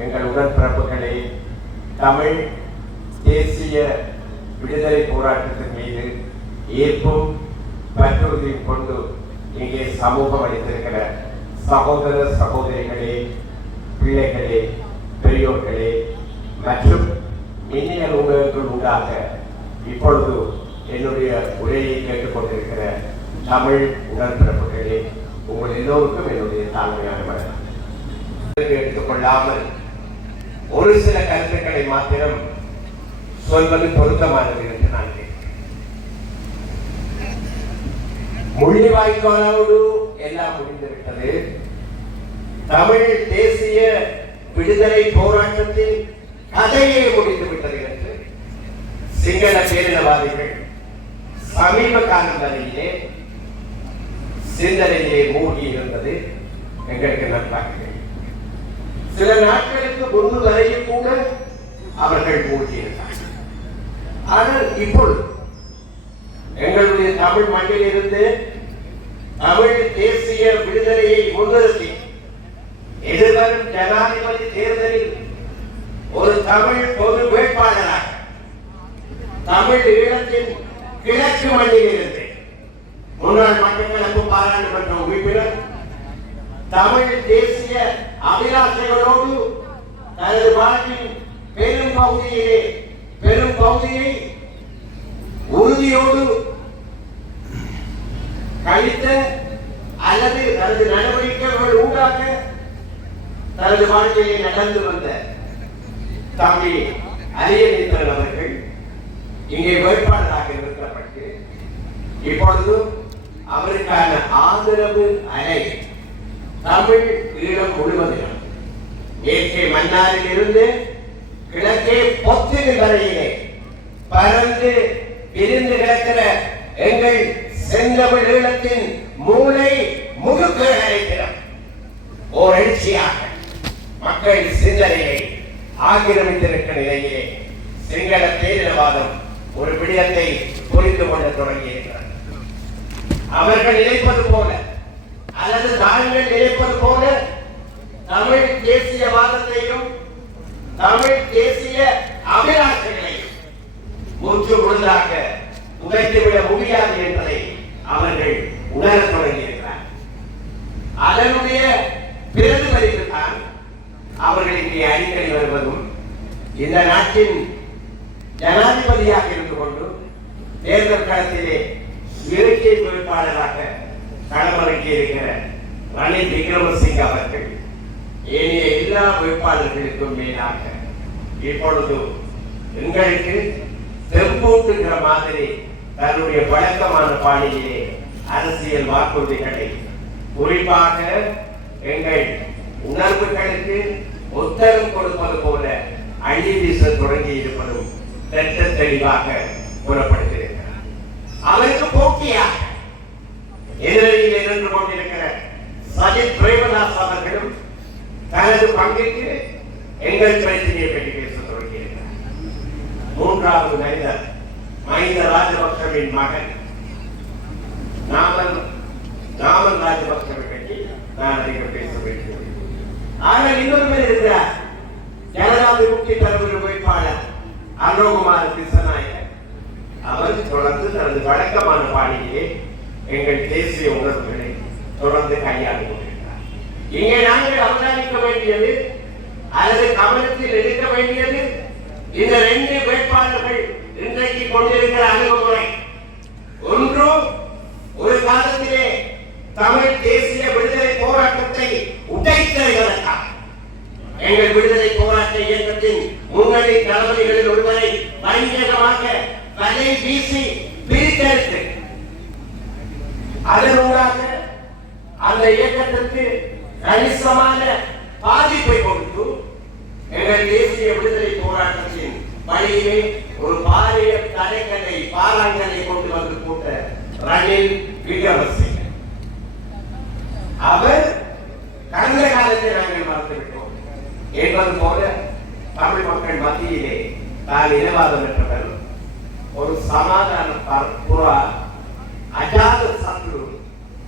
எங்கள் உடன்பிறப்புகளே, தமிழ் தேசிய விடுதலை போராட்டத்தின் மீது ஏற்பும் பற்றுறுதியும் கொண்டு இங்கே சமூகம் அளித்திருக்கிற சகோதர சகோதரிகளே, பிள்ளைகளே, பெரியோர்களே மற்றும் மின்னியல் ஊடகங்கள் ஊடாக இப்பொழுது என்னுடைய உரையை கேட்டுக்கொண்டிருக்கிற தமிழ் உடன்பிறப்புகளே, உங்கள் எல்லோருக்கும் என்னுடைய தாழ்மையான வணக்கம். எடுத்துக்கொள்ளாமல் ஒரு சில கருத்துக்களை மாத்திரம் சொல்வது பொருத்தமானது என்று நான் முள்ளிவாய்க்காலோடு எல்லாம் முடிந்துவிட்டது. தமிழ் தேசிய விடுதலை போராட்டத்தின் கதையை முடிந்துவிட்டது என்று சிங்கள பேரினவாதிகள் சமீப காலம் வரையிலே சிந்தனையிலே மூழ்கி இருந்தது எங்களுக்கு நன்றாக. சில நாட்களுக்கு முன்பு வரையில் கூட அவர்கள் மூழ்கி இருந்தார்கள். ஆனால் இப்பொழுது எங்களுடைய தமிழ் மண்ணில் இருந்து தமிழ் தேசிய விடுதலையை முன்னிறுத்தி எதிர்வரும் ஜனாதிபதி தேர்தலில் ஒரு தமிழ் பொது வேட்பாளராக தமிழ் ஈழத்தின் கிழக்கு மண்ணில் இருந்து முன்னாள் மட்டக்களப்பு பாராளுமன்ற உறுப்பினர், தமிழ் தேசிய அபிலாஷைகளோடு தனது வாழ்வின் பெரும் பகுதியை உறுதியோடு கழித்த அல்லது தனது நடவடிக்கைகள் ஊடாக தனது வாழ்க்கையை நடந்து வந்த தம்பி அரியநேத்திரன் அவர்கள் இங்கே வேட்பாளராக நிறுத்தப்பட்டு இப்பொழுது அவருக்கான ஆதரவு அலை தமிழ் ஈழம் முழுவதிலும் மேற்கே மன்னாரில் இருந்து கிழக்கே பொத்திரி வரையிலே பறந்து பிரிந்து கிடக்கிற எங்கள் செந்தமிழ் ஈழத்தின் மூளை முழுக்களை ஓர் எழுச்சியாக மக்கள் சிந்தனையை ஆக்கிரமித்திருக்கிற நிலையிலே சிங்கள பேரினவாதம் ஒரு விடயத்தை புரிந்து கொள்ள தொடங்கியிருக்கிறார். அவர்கள் நினைப்பது போல அல்லது தாங்கள் நினைப்பது போல தமிழ் தேசியவாதத்தையும் தமிழ் தேசிய அபிலாஷைகளையும் முற்று முழுதாக உடைத்துவிட முடியாது என்பதை அவர்கள் உணரத் தொடங்கியிருக்கிறார். அதனுடைய பிரதிபலிப்பு தான் அவர்கள் இங்கே அடிக்கடி வருவதும் இந்த நாட்டின் ஜனாதிபதியாக இருந்து கொண்டு தேர்தல் களத்திலே இயற்கை வேட்பாளராக களமிறங்கி இருக்கிற ரணில் விக்ரமசிங்க அவர்கள் ஏனைய எல்லா வேட்பாளர்களுக்கும் மேலாக இப்பொழுது எங்களுக்கு தெம்பூட்டுகிற மாதிரி தன்னுடைய வழக்கமான பாணியிலே அரசியல் வாக்குறுதிகளை குறிப்பாக எங்கள் உணர்வுகளுக்கு உத்தரவு கொடுப்பது போல அள்ளி வீச தொடங்கி இருப்பதும் திட்ட தெளிவாக கூறப்படுத்தியிருக்கிறார். அவருக்கு போட்டியாக எதிரில் நின்று கொண்டிருக்கிற சஜித் பிரேமதாஸ் அவர்களும் தனது பங்கிற்கு எங்கள் பிரச்சனையை பற்றி பேச தொடங்கியிருக்கிறார். மூன்றாவது மனிதர் மஹிந்த ராஜபக்சவின் மகன் நாமல் ராஜபக்சவை பற்றி நான் அதிகம் பேச வேண்டும். ஆனால் இன்னொரு பேர் இருக்கிறார், ஜனதா விமுக்தி தலைவர் வேட்பாளர் அனுகுமார் திசநாயகர். அவர் தொடர்ந்து தனது வழக்கமான பாணியிலே எங்கள் தேசிய உணர்வுகளை தொடர்ந்து கையாண்டு கொண்டிருக்கிறார். இங்கே நாங்கள் அவதானிக்க வேண்டியது அல்லது கவனத்தில் எடுக்க வேண்டியது இந்த ரெண்டு வேட்பாளர்கள் இன்றைக்கு கொண்டிருக்கிற அணுகுமுறை. ஒன்று, ஒரு காலத்திலே தமிழ் தேசிய விடுதலை போராட்டத்தை உடைத்தெறிவதற்காக எங்கள் விடுதலை போராட்ட இயக்கத்தின் முன்னணி தளபதிகளில் ஒருவரை பயங்கரமாக வலை வீசி பிரித்தெடுத்து அதனூடாக அந்த இயக்கத்திற்கு கணிசமான பாதிப்பை கொடுத்து எங்கள் தேசிய விடுதலை போராட்டத்தின் வழியிலே ஒரு பாரிய தடைகளை பாராங்கலை கொண்டு வந்து போட்ட ரணில் விக்ரமசிங்க அவர் கடந்த காலத்தை நாங்கள் மறந்துவிட்டோம் என்பது போல தமிழ் மக்கள் மத்தியிலே தான் இனவாதம் பெற்றவர் ஒரு சமாதான புறா அஜாத சத்ரு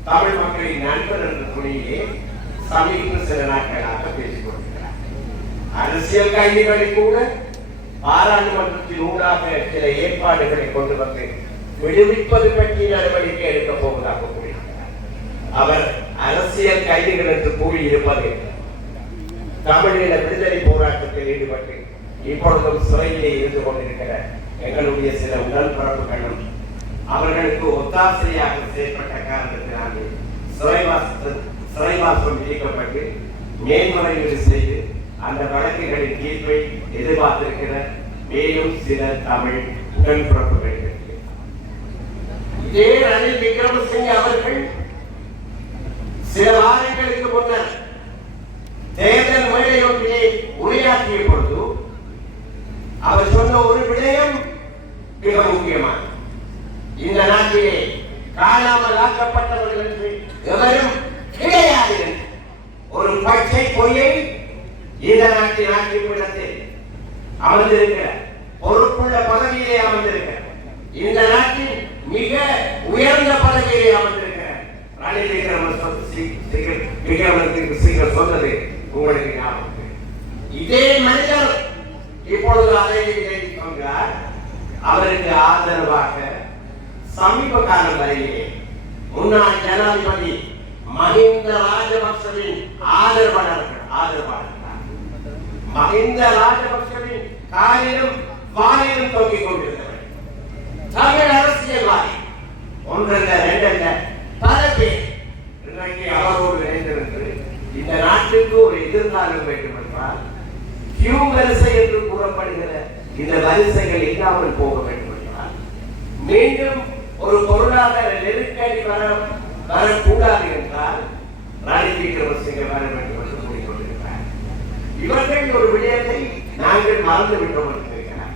தமிழ் மக்களின் நண்பர் என்ற துணையிலே சமீப சில நாட்களாக பேசிக் கொண்டிருக்கிறார். அரசியல் கைதிகளை கூட பாராளுமன்றத்தின் ஊடாக சில ஏற்பாடுகளை கொண்டு வந்து விடுவிப்பது பற்றி நடவடிக்கை எடுக்க போவதாக கூறினார். அவர் அரசியல் கைதிகள் என்று கூறியிருப்பது தமிழீழ விடுதலை போராட்டத்தில் ஈடுபட்டு இப்பொழுதும் சிறையிலே இருந்து கொண்டிருக்கிற எங்களுடைய சில உடன்பிறப்புகளும் அவர்களுக்கு ஒத்தாசையாக செயல்பட்ட காரணத்தினாலே சிறைவாசம் விதிக்கப்பட்டு மேன்முறையீடு செய்து அந்த வழக்குகளின் தீர்ப்பை எதிர்பார்த்திருக்கிற மேலும் சில தமிழ் உடன்பிறப்புகள். இதே ரணில் விக்ரமசிங்க அவர்கள் சில வாரங்களுக்கு முன்னர் தேர்தல் மேடையொன்றிலே உரையாற்றிய பொழுது அவர் சொன்ன ஒரு விடயம் மிக முக்கியமானது. இந்த நாட்டிலே காணாமல் ஆக்கப்பட்டவர்கள் என்று எவரும் கிடையாது என்று ஒரு பச்சை பொய்யை இந்த நாட்டின் ஆட்சிப்பிடத்தில் அமர்ந்திருக்கிற பொறுப்புள்ள பதவியிலே அமர்ந்திருக்கிற இந்த நாட்டின் மிக உயர்ந்த பதவியிலே அமர்ந்திருக்கிற ரணில் விக்ரமசிங்க சொன்னது உங்களுக்கு ஞாபகம். இதே மனிதர் இப்பொழுது அதை சொல்கிறார். அவருக்கு ஆதரவாக சமீப காலம் வரையிலே முன்னாள் ஜனாதிபதி மஹிந்த ராஜபக்சவின் ஆதரவாளர்கள் மஹிந்த ராஜபக்சவின் காலிலும் வாயிலும் தொங்கிக் கொண்டிருந்தவர் தமிழ் அரசியல்வாதி ஒன்றல்ல ரெண்டல்ல பல பேர் இன்றைக்கு அவரோடு இணைந்திருந்து இந்த நாட்டுக்கு ஒரு எதிர்காலம் வேண்டும் என்றால் கியூ வரிசை என்று கூறப்படுகிற இந்த வரிசைகள் இல்லாமல் போக வேண்டும் என்றால் மீண்டும் ஒரு பொருளாதார நெருக்கடி வரக்கூடாது என்றால் ரணில் விக்ரமசிங்கே வர வேண்டும் என்று கூறிக்கொண்டிருக்கிறார். இவர்கள் ஒரு விடயத்தை நாங்கள் மறந்து விட்டோம் இருக்கிறார்.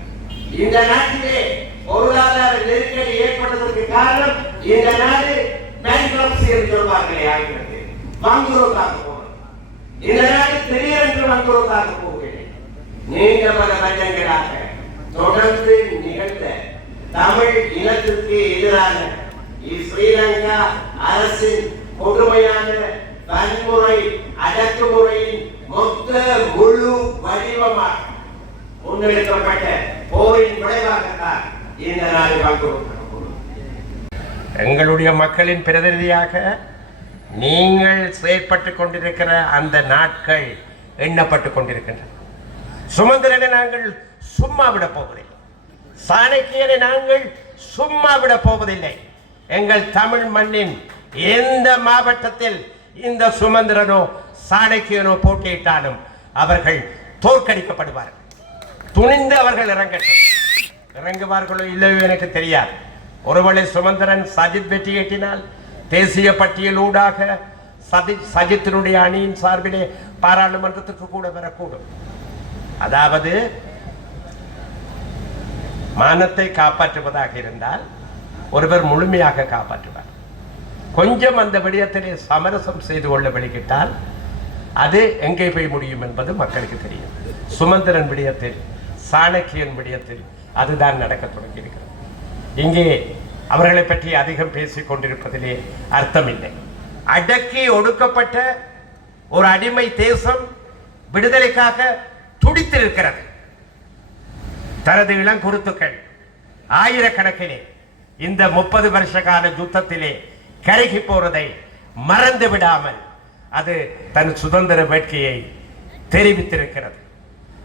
இந்த நாட்டிலே பொருளாதார நெருக்கடி ஏற்பட்டதற்கு காரணம் இந்த நாடு பேங்க்ரப்சி என்று சொல்வார்களே ஆகிறது, வங்குரோத்தாக போகிறது. இந்த நாடு திடீரென்று வங்குரோத்தாக போகவில்லை. நீண்ட பல வருடங்களாக தொடர்ந்து நிகழ்ந்த தமிழ் இனத்திற்கு எதிரான ஸ்ரீலங்கா அரசின் கொடுமையான வன்முறை அடக்குமுறையின் மொத்த முழு வடிவமாக முன்னெடுக்கப்பட்ட போரின் விளைவாகத்தான் இந்த நாடு வங்குரோத்தாக. எங்களுடைய மக்களின் பிரதிநிதியாக நீங்கள் செயற்பட்டு கொண்டிருக்கிற அந்த நாட்கள் எண்ணப்பட்டு கொண்டிருக்கின்றன. சுமந்திரனை நாங்கள் சும்மா விட போவதில்லை, சாணக்கியனை நாங்கள் சும்மா விட போவதில்லை. எங்கள் தமிழ் மண்ணின் எந்த மாவட்டத்தில் இந்த சுமந்திரனோ சாணக்கியனோ போட்டியிட்டாலும் அவர்கள் தோற்கடிக்கப்படுவார்கள். துணிந்து அவர்கள் இறங்குவார்களோ இல்லையோ எனக்கு தெரியாது. ஒருவேளை சுமந்திரன் சஜித் வெற்றி ஈட்டினால் தேசிய பட்டியலூடாக சஜித்தினுடைய அணியின் சார்பிலே பாராளுமன்றத்துக்கு கூட வரக்கூடும். அதாவது மானத்தை காப்பாற்றுவதாக இருந்தால் ஒருவர் முழுமையாக காப்பாற்றுவார். கொஞ்சம் அந்த விடயத்திலே சமரசம் செய்து கொள்ள வெளியிட்டால் அது எங்கே போய் முடியும் என்பது மக்களுக்கு தெரியும். சுமந்திரன் விடயத்தில், சாணக்கியன் விடயத்தில் அதுதான் நடக்க தொடங்கியிருக்கிறது. இங்கே அவர்களை பற்றி அதிகம் பேசிக் கொண்டிருப்பதிலே அர்த்தமில்லை. அடக்கி ஒடுக்கப்பட்ட ஒரு அடிமை தேசம் விடுதலைக்காக துடித்திருக்கிறது. தனது இளங்குருத்துக்கள் ஆயிரக்கணக்கிலே இந்த 30 வருஷ கால யுத்தத்திலே கருகி போறதை மறந்து விடாமல் அது தன் சுதந்திர வேட்கையை தெரிவித்திருக்கிறது.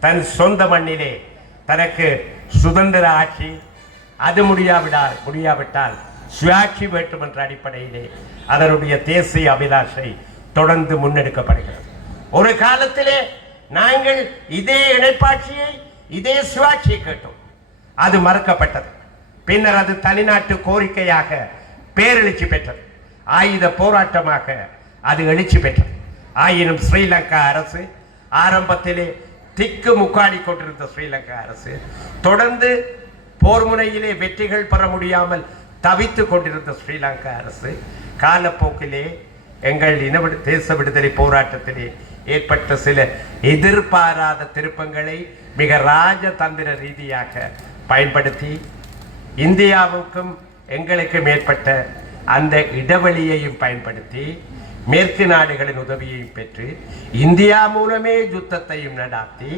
தன் சொந்த மண்ணிலே தனக்கு சுதந்திர ஆட்சி அது முடியாவிட்டால் சுயாட்சி வேண்டும் என்ற அடிப்படையிலே அதனுடைய தேசிய அபிலாஷை தொடர்ந்து முன்னெடுக்கப்படுகிறது. ஒரு காலத்திலே நாங்கள் இதே இணைப்பாட்சியை, இதே சுயாட்சியை கேட்டோம். அது மறுக்கப்பட்டது. பின்னர் அது தனிநாட்டு கோரிக்கையாக பேரெழுச்சி பெற்றது. ஆயுத போராட்டமாக அது எழுச்சி பெற்றது. ஆயினும் ஸ்ரீலங்கா அரசு ஆரம்பத்திலே திக்கு முக்காடி கொண்டிருந்த ஸ்ரீலங்கா அரசு தொடர்ந்து போர் முனையிலே வெற்றிகள் பெற முடியாமல் தவித்துக் கொண்டிருந்த ஸ்ரீலங்கா அரசு காலப்போக்கிலே எங்கள் தேச விடுதலை போராட்டத்திலே ஏற்பட்ட சில எதிர்பாராத திருப்பங்களை மிக ராஜதந்திர ரீதியாக பயன்படுத்தி இந்தியாவுக்கும் எங்களுக்கும் ஏற்பட்ட அந்த இடைவெளியையும் பயன்படுத்தி மேற்கு நாடுகளின் உதவியையும் பெற்று இந்தியா மூலமே யுத்தத்தையும் நடாத்தி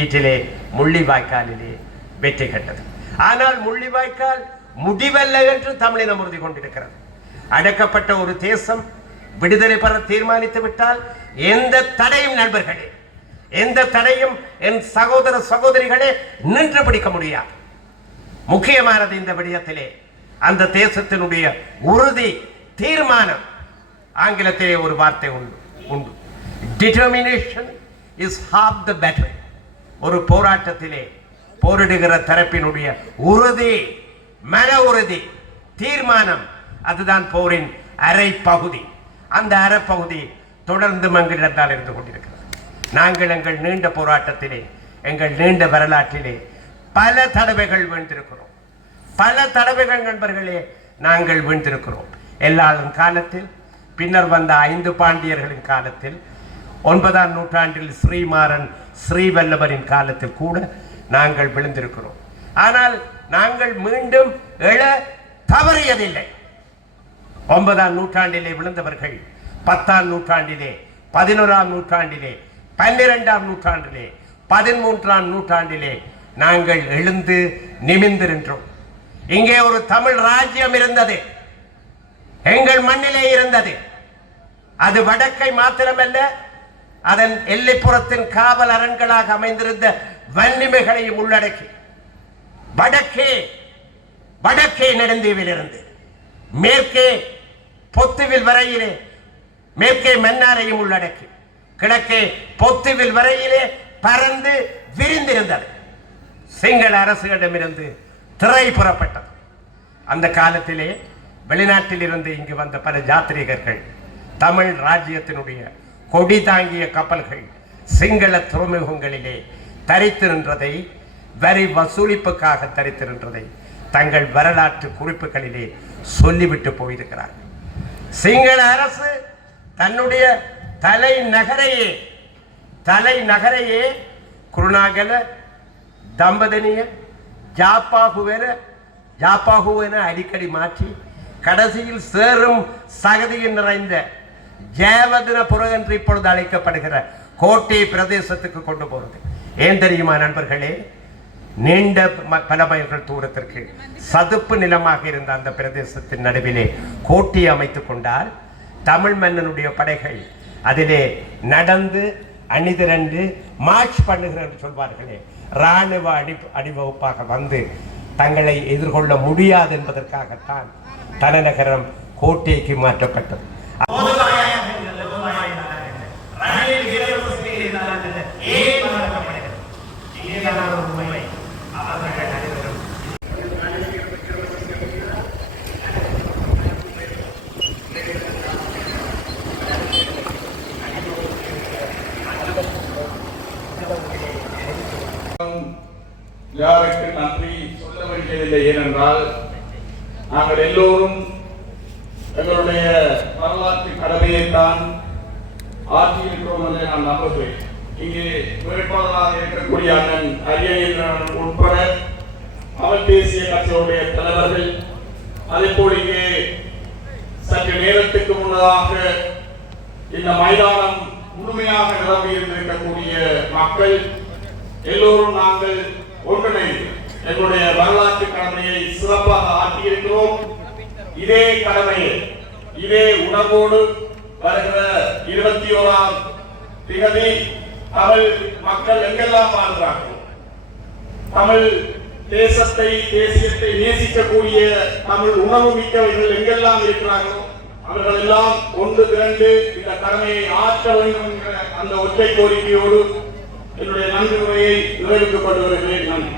ஈட்டிலே முள்ளிவாய்க்காலிலே வெற்றி கண்டது. ஆனால் முள்ளிவாய்க்கால் முடிவல்ல என்று தமிழினம் உறுதி கொண்டிருக்கிறது. அடக்கப்பட்ட ஒரு தேசம் விடுதலை பெற தீர்மானித்து விட்டால் எந்த தடையும், நண்பர்களே, எந்த தடையும் என் சகோதர சகோதரிகளே நின்று பிடிக்க முடியாது. முக்கியமானது இந்த விடயத்திலே அந்த தேசத்தினுடைய உறுதி, தீர்மானம். ஆங்கிலத்திலே ஒரு வார்த்தை உண்டு, determination is half the battle. ஒரு போராட்டத்திலே போரிடுகிற தரப்பினுடைய உறுதி, மன உறுதி, தீர்மானம், அதுதான் போரின் அரை பகுதி. அந்த அரை பகுதி தொடர்ந்து மங்களிடத்தால் இருந்து கொண்டிருக்கிறது. நாங்கள் எங்கள் நீண்ட போராட்டத்திலே, எங்கள் நீண்ட வரலாற்றிலே பல தடவைகள் வீழ்ந்திருக்கிறோம். பல தடவைகள் நண்பர்களே நாங்கள் வீழ்ந்திருக்கிறோம். எல்லாரும் காலத்தில், பின்னர் வந்த 5 பாண்டியர்களின் காலத்தில், 9ஆம் நூற்றாண்டில் ஸ்ரீமாறன் ஸ்ரீவல்லவரின் காலத்தில் கூட நாங்கள் விழுந்திருக்கிறோம். ஆனால் நாங்கள் மீண்டும் எழ தவறியதில்லை. 9ஆம் நூற்றாண்டிலே விழுந்தவர்கள் 10ஆம் நூற்றாண்டிலே, 11ஆம் நூற்றாண்டிலே, 12ஆம் நூற்றாண்டிலே, 13ஆம் நூற்றாண்டிலே நாங்கள் எழுந்து நிமிர்ந்திருந்தோம். இங்கே ஒரு தமிழ் ராஜ்யம் இருந்தது, எங்கள் மண்ணிலே இருந்தது. அது வடக்கை மாத்திரமல்ல, அதன் எல்லைப்புறத்தின் காவல் அரண்களாக அமைந்திருந்த வன்னிமைகளையும் உள்ளடக்கி வடக்கே நெடுந்தீவில் இருந்து மேற்கே பொத்துவில் வரையிலே மேற்கே மன்னாரையும் உள்ளடக்கி கிழக்கே பொத்துவில் வரையிலே பறந்து விரிந்திருந்தது. சிங்கள அரசுகளிடமிருந்து திரை புறப்பட்டது. அந்த காலத்திலே வெளிநாட்டில் இருந்து இங்கு வந்த பல யாத்ரீகர்கள் தமிழ் ராஜ்யத்தினுடைய கொடி தாங்கிய கப்பல்கள் சிங்கள துறைமுகங்களிலே தரித்து நின்றதை, வரி வசூலிப்புக்காக தரித்து நின்றதை தங்கள் வரலாற்று குறிப்புகளிலே சொல்லிவிட்டு போயிருக்கிறார்கள். சிங்கள அரசு தன்னுடைய தலைநகரையே குருநாகல தம்பதனிய ஜாப்பாகுவென அடிக்கடி மாற்றி கடைசியில் சேரும் சகதியில் நிறைந்த ஜெயவர்தனபுரம் என்று இப்பொழுது அழைக்கப்படுகிற கோட்டை பிரதேசத்துக்கு கொண்டு போறது. ஏன் தெரியுமா நண்பர்களே? நீண்ட பல மைல்கள் தூரத்திற்கு சதுப்பு நிலமாக இருந்த அந்த பிரதேசத்தின் நடுவிலே கோட்டை அமைத்துக் கொண்டால் தமிழ் மன்னனுடைய படைகள் அதிலே நடந்து அணிதிரண்டு மார்ச் பண்ணுகிறார் சொல்வார்களே, இராணுவ அணிவகுப்பாக வந்து தங்களை எதிர்கொள்ள முடியாது என்பதற்காகத்தான் தலைநகரம் கோட்டைக்கு மாற்றப்பட்டது. யாருக்கு நன்றி சொல்ல வேண்டியதில்லை. ஏனென்றால் நாங்கள் எல்லோரும் எங்களுடைய வரலாற்று கடமையைத்தான் ஆற்றியிருக்கிறோம் என்று நான் நம்புகிறேன். இங்கே வேட்பாளராக இருக்கக்கூடிய அண்ணன் அரியணன் உட்பட தமிழ் தேசிய கட்சியுடைய தலைவர்கள், அதேபோல் இங்கே சற்று நேரத்துக்கு முன்னதாக இந்த மைதானம் முழுமையாக நிரம்பியிருந்திருக்கக்கூடிய மக்கள் எல்லோரும் நாங்கள் ஒன்றிணைந்து எங்களுடைய வரலாற்று கடமையை சிறப்பாக ஆற்றியிருக்கிறோம். இதே கடமையை இதே உணர்வோடு வருகிற 21ஆம் திகதி தமிழ் மக்கள் எங்கெல்லாம் வாழ்கிறார்கள், தமிழ் தேசியத்தை நேசிக்கக்கூடிய தமிழ் உணர்வு மிக்கவர்கள் எங்கெல்லாம் இருக்கிறார்களோ அவர்கள் எல்லாம் ஒன்று திரண்டு இந்த கடமையை ஆற்ற வேண்டும் என்ற அந்த ஒற்றை கோரிக்கையோடு என்னுடைய நன்றி உரையை நிறைவேற்றிக் கொண்டு வருகிறேன். நன்றி.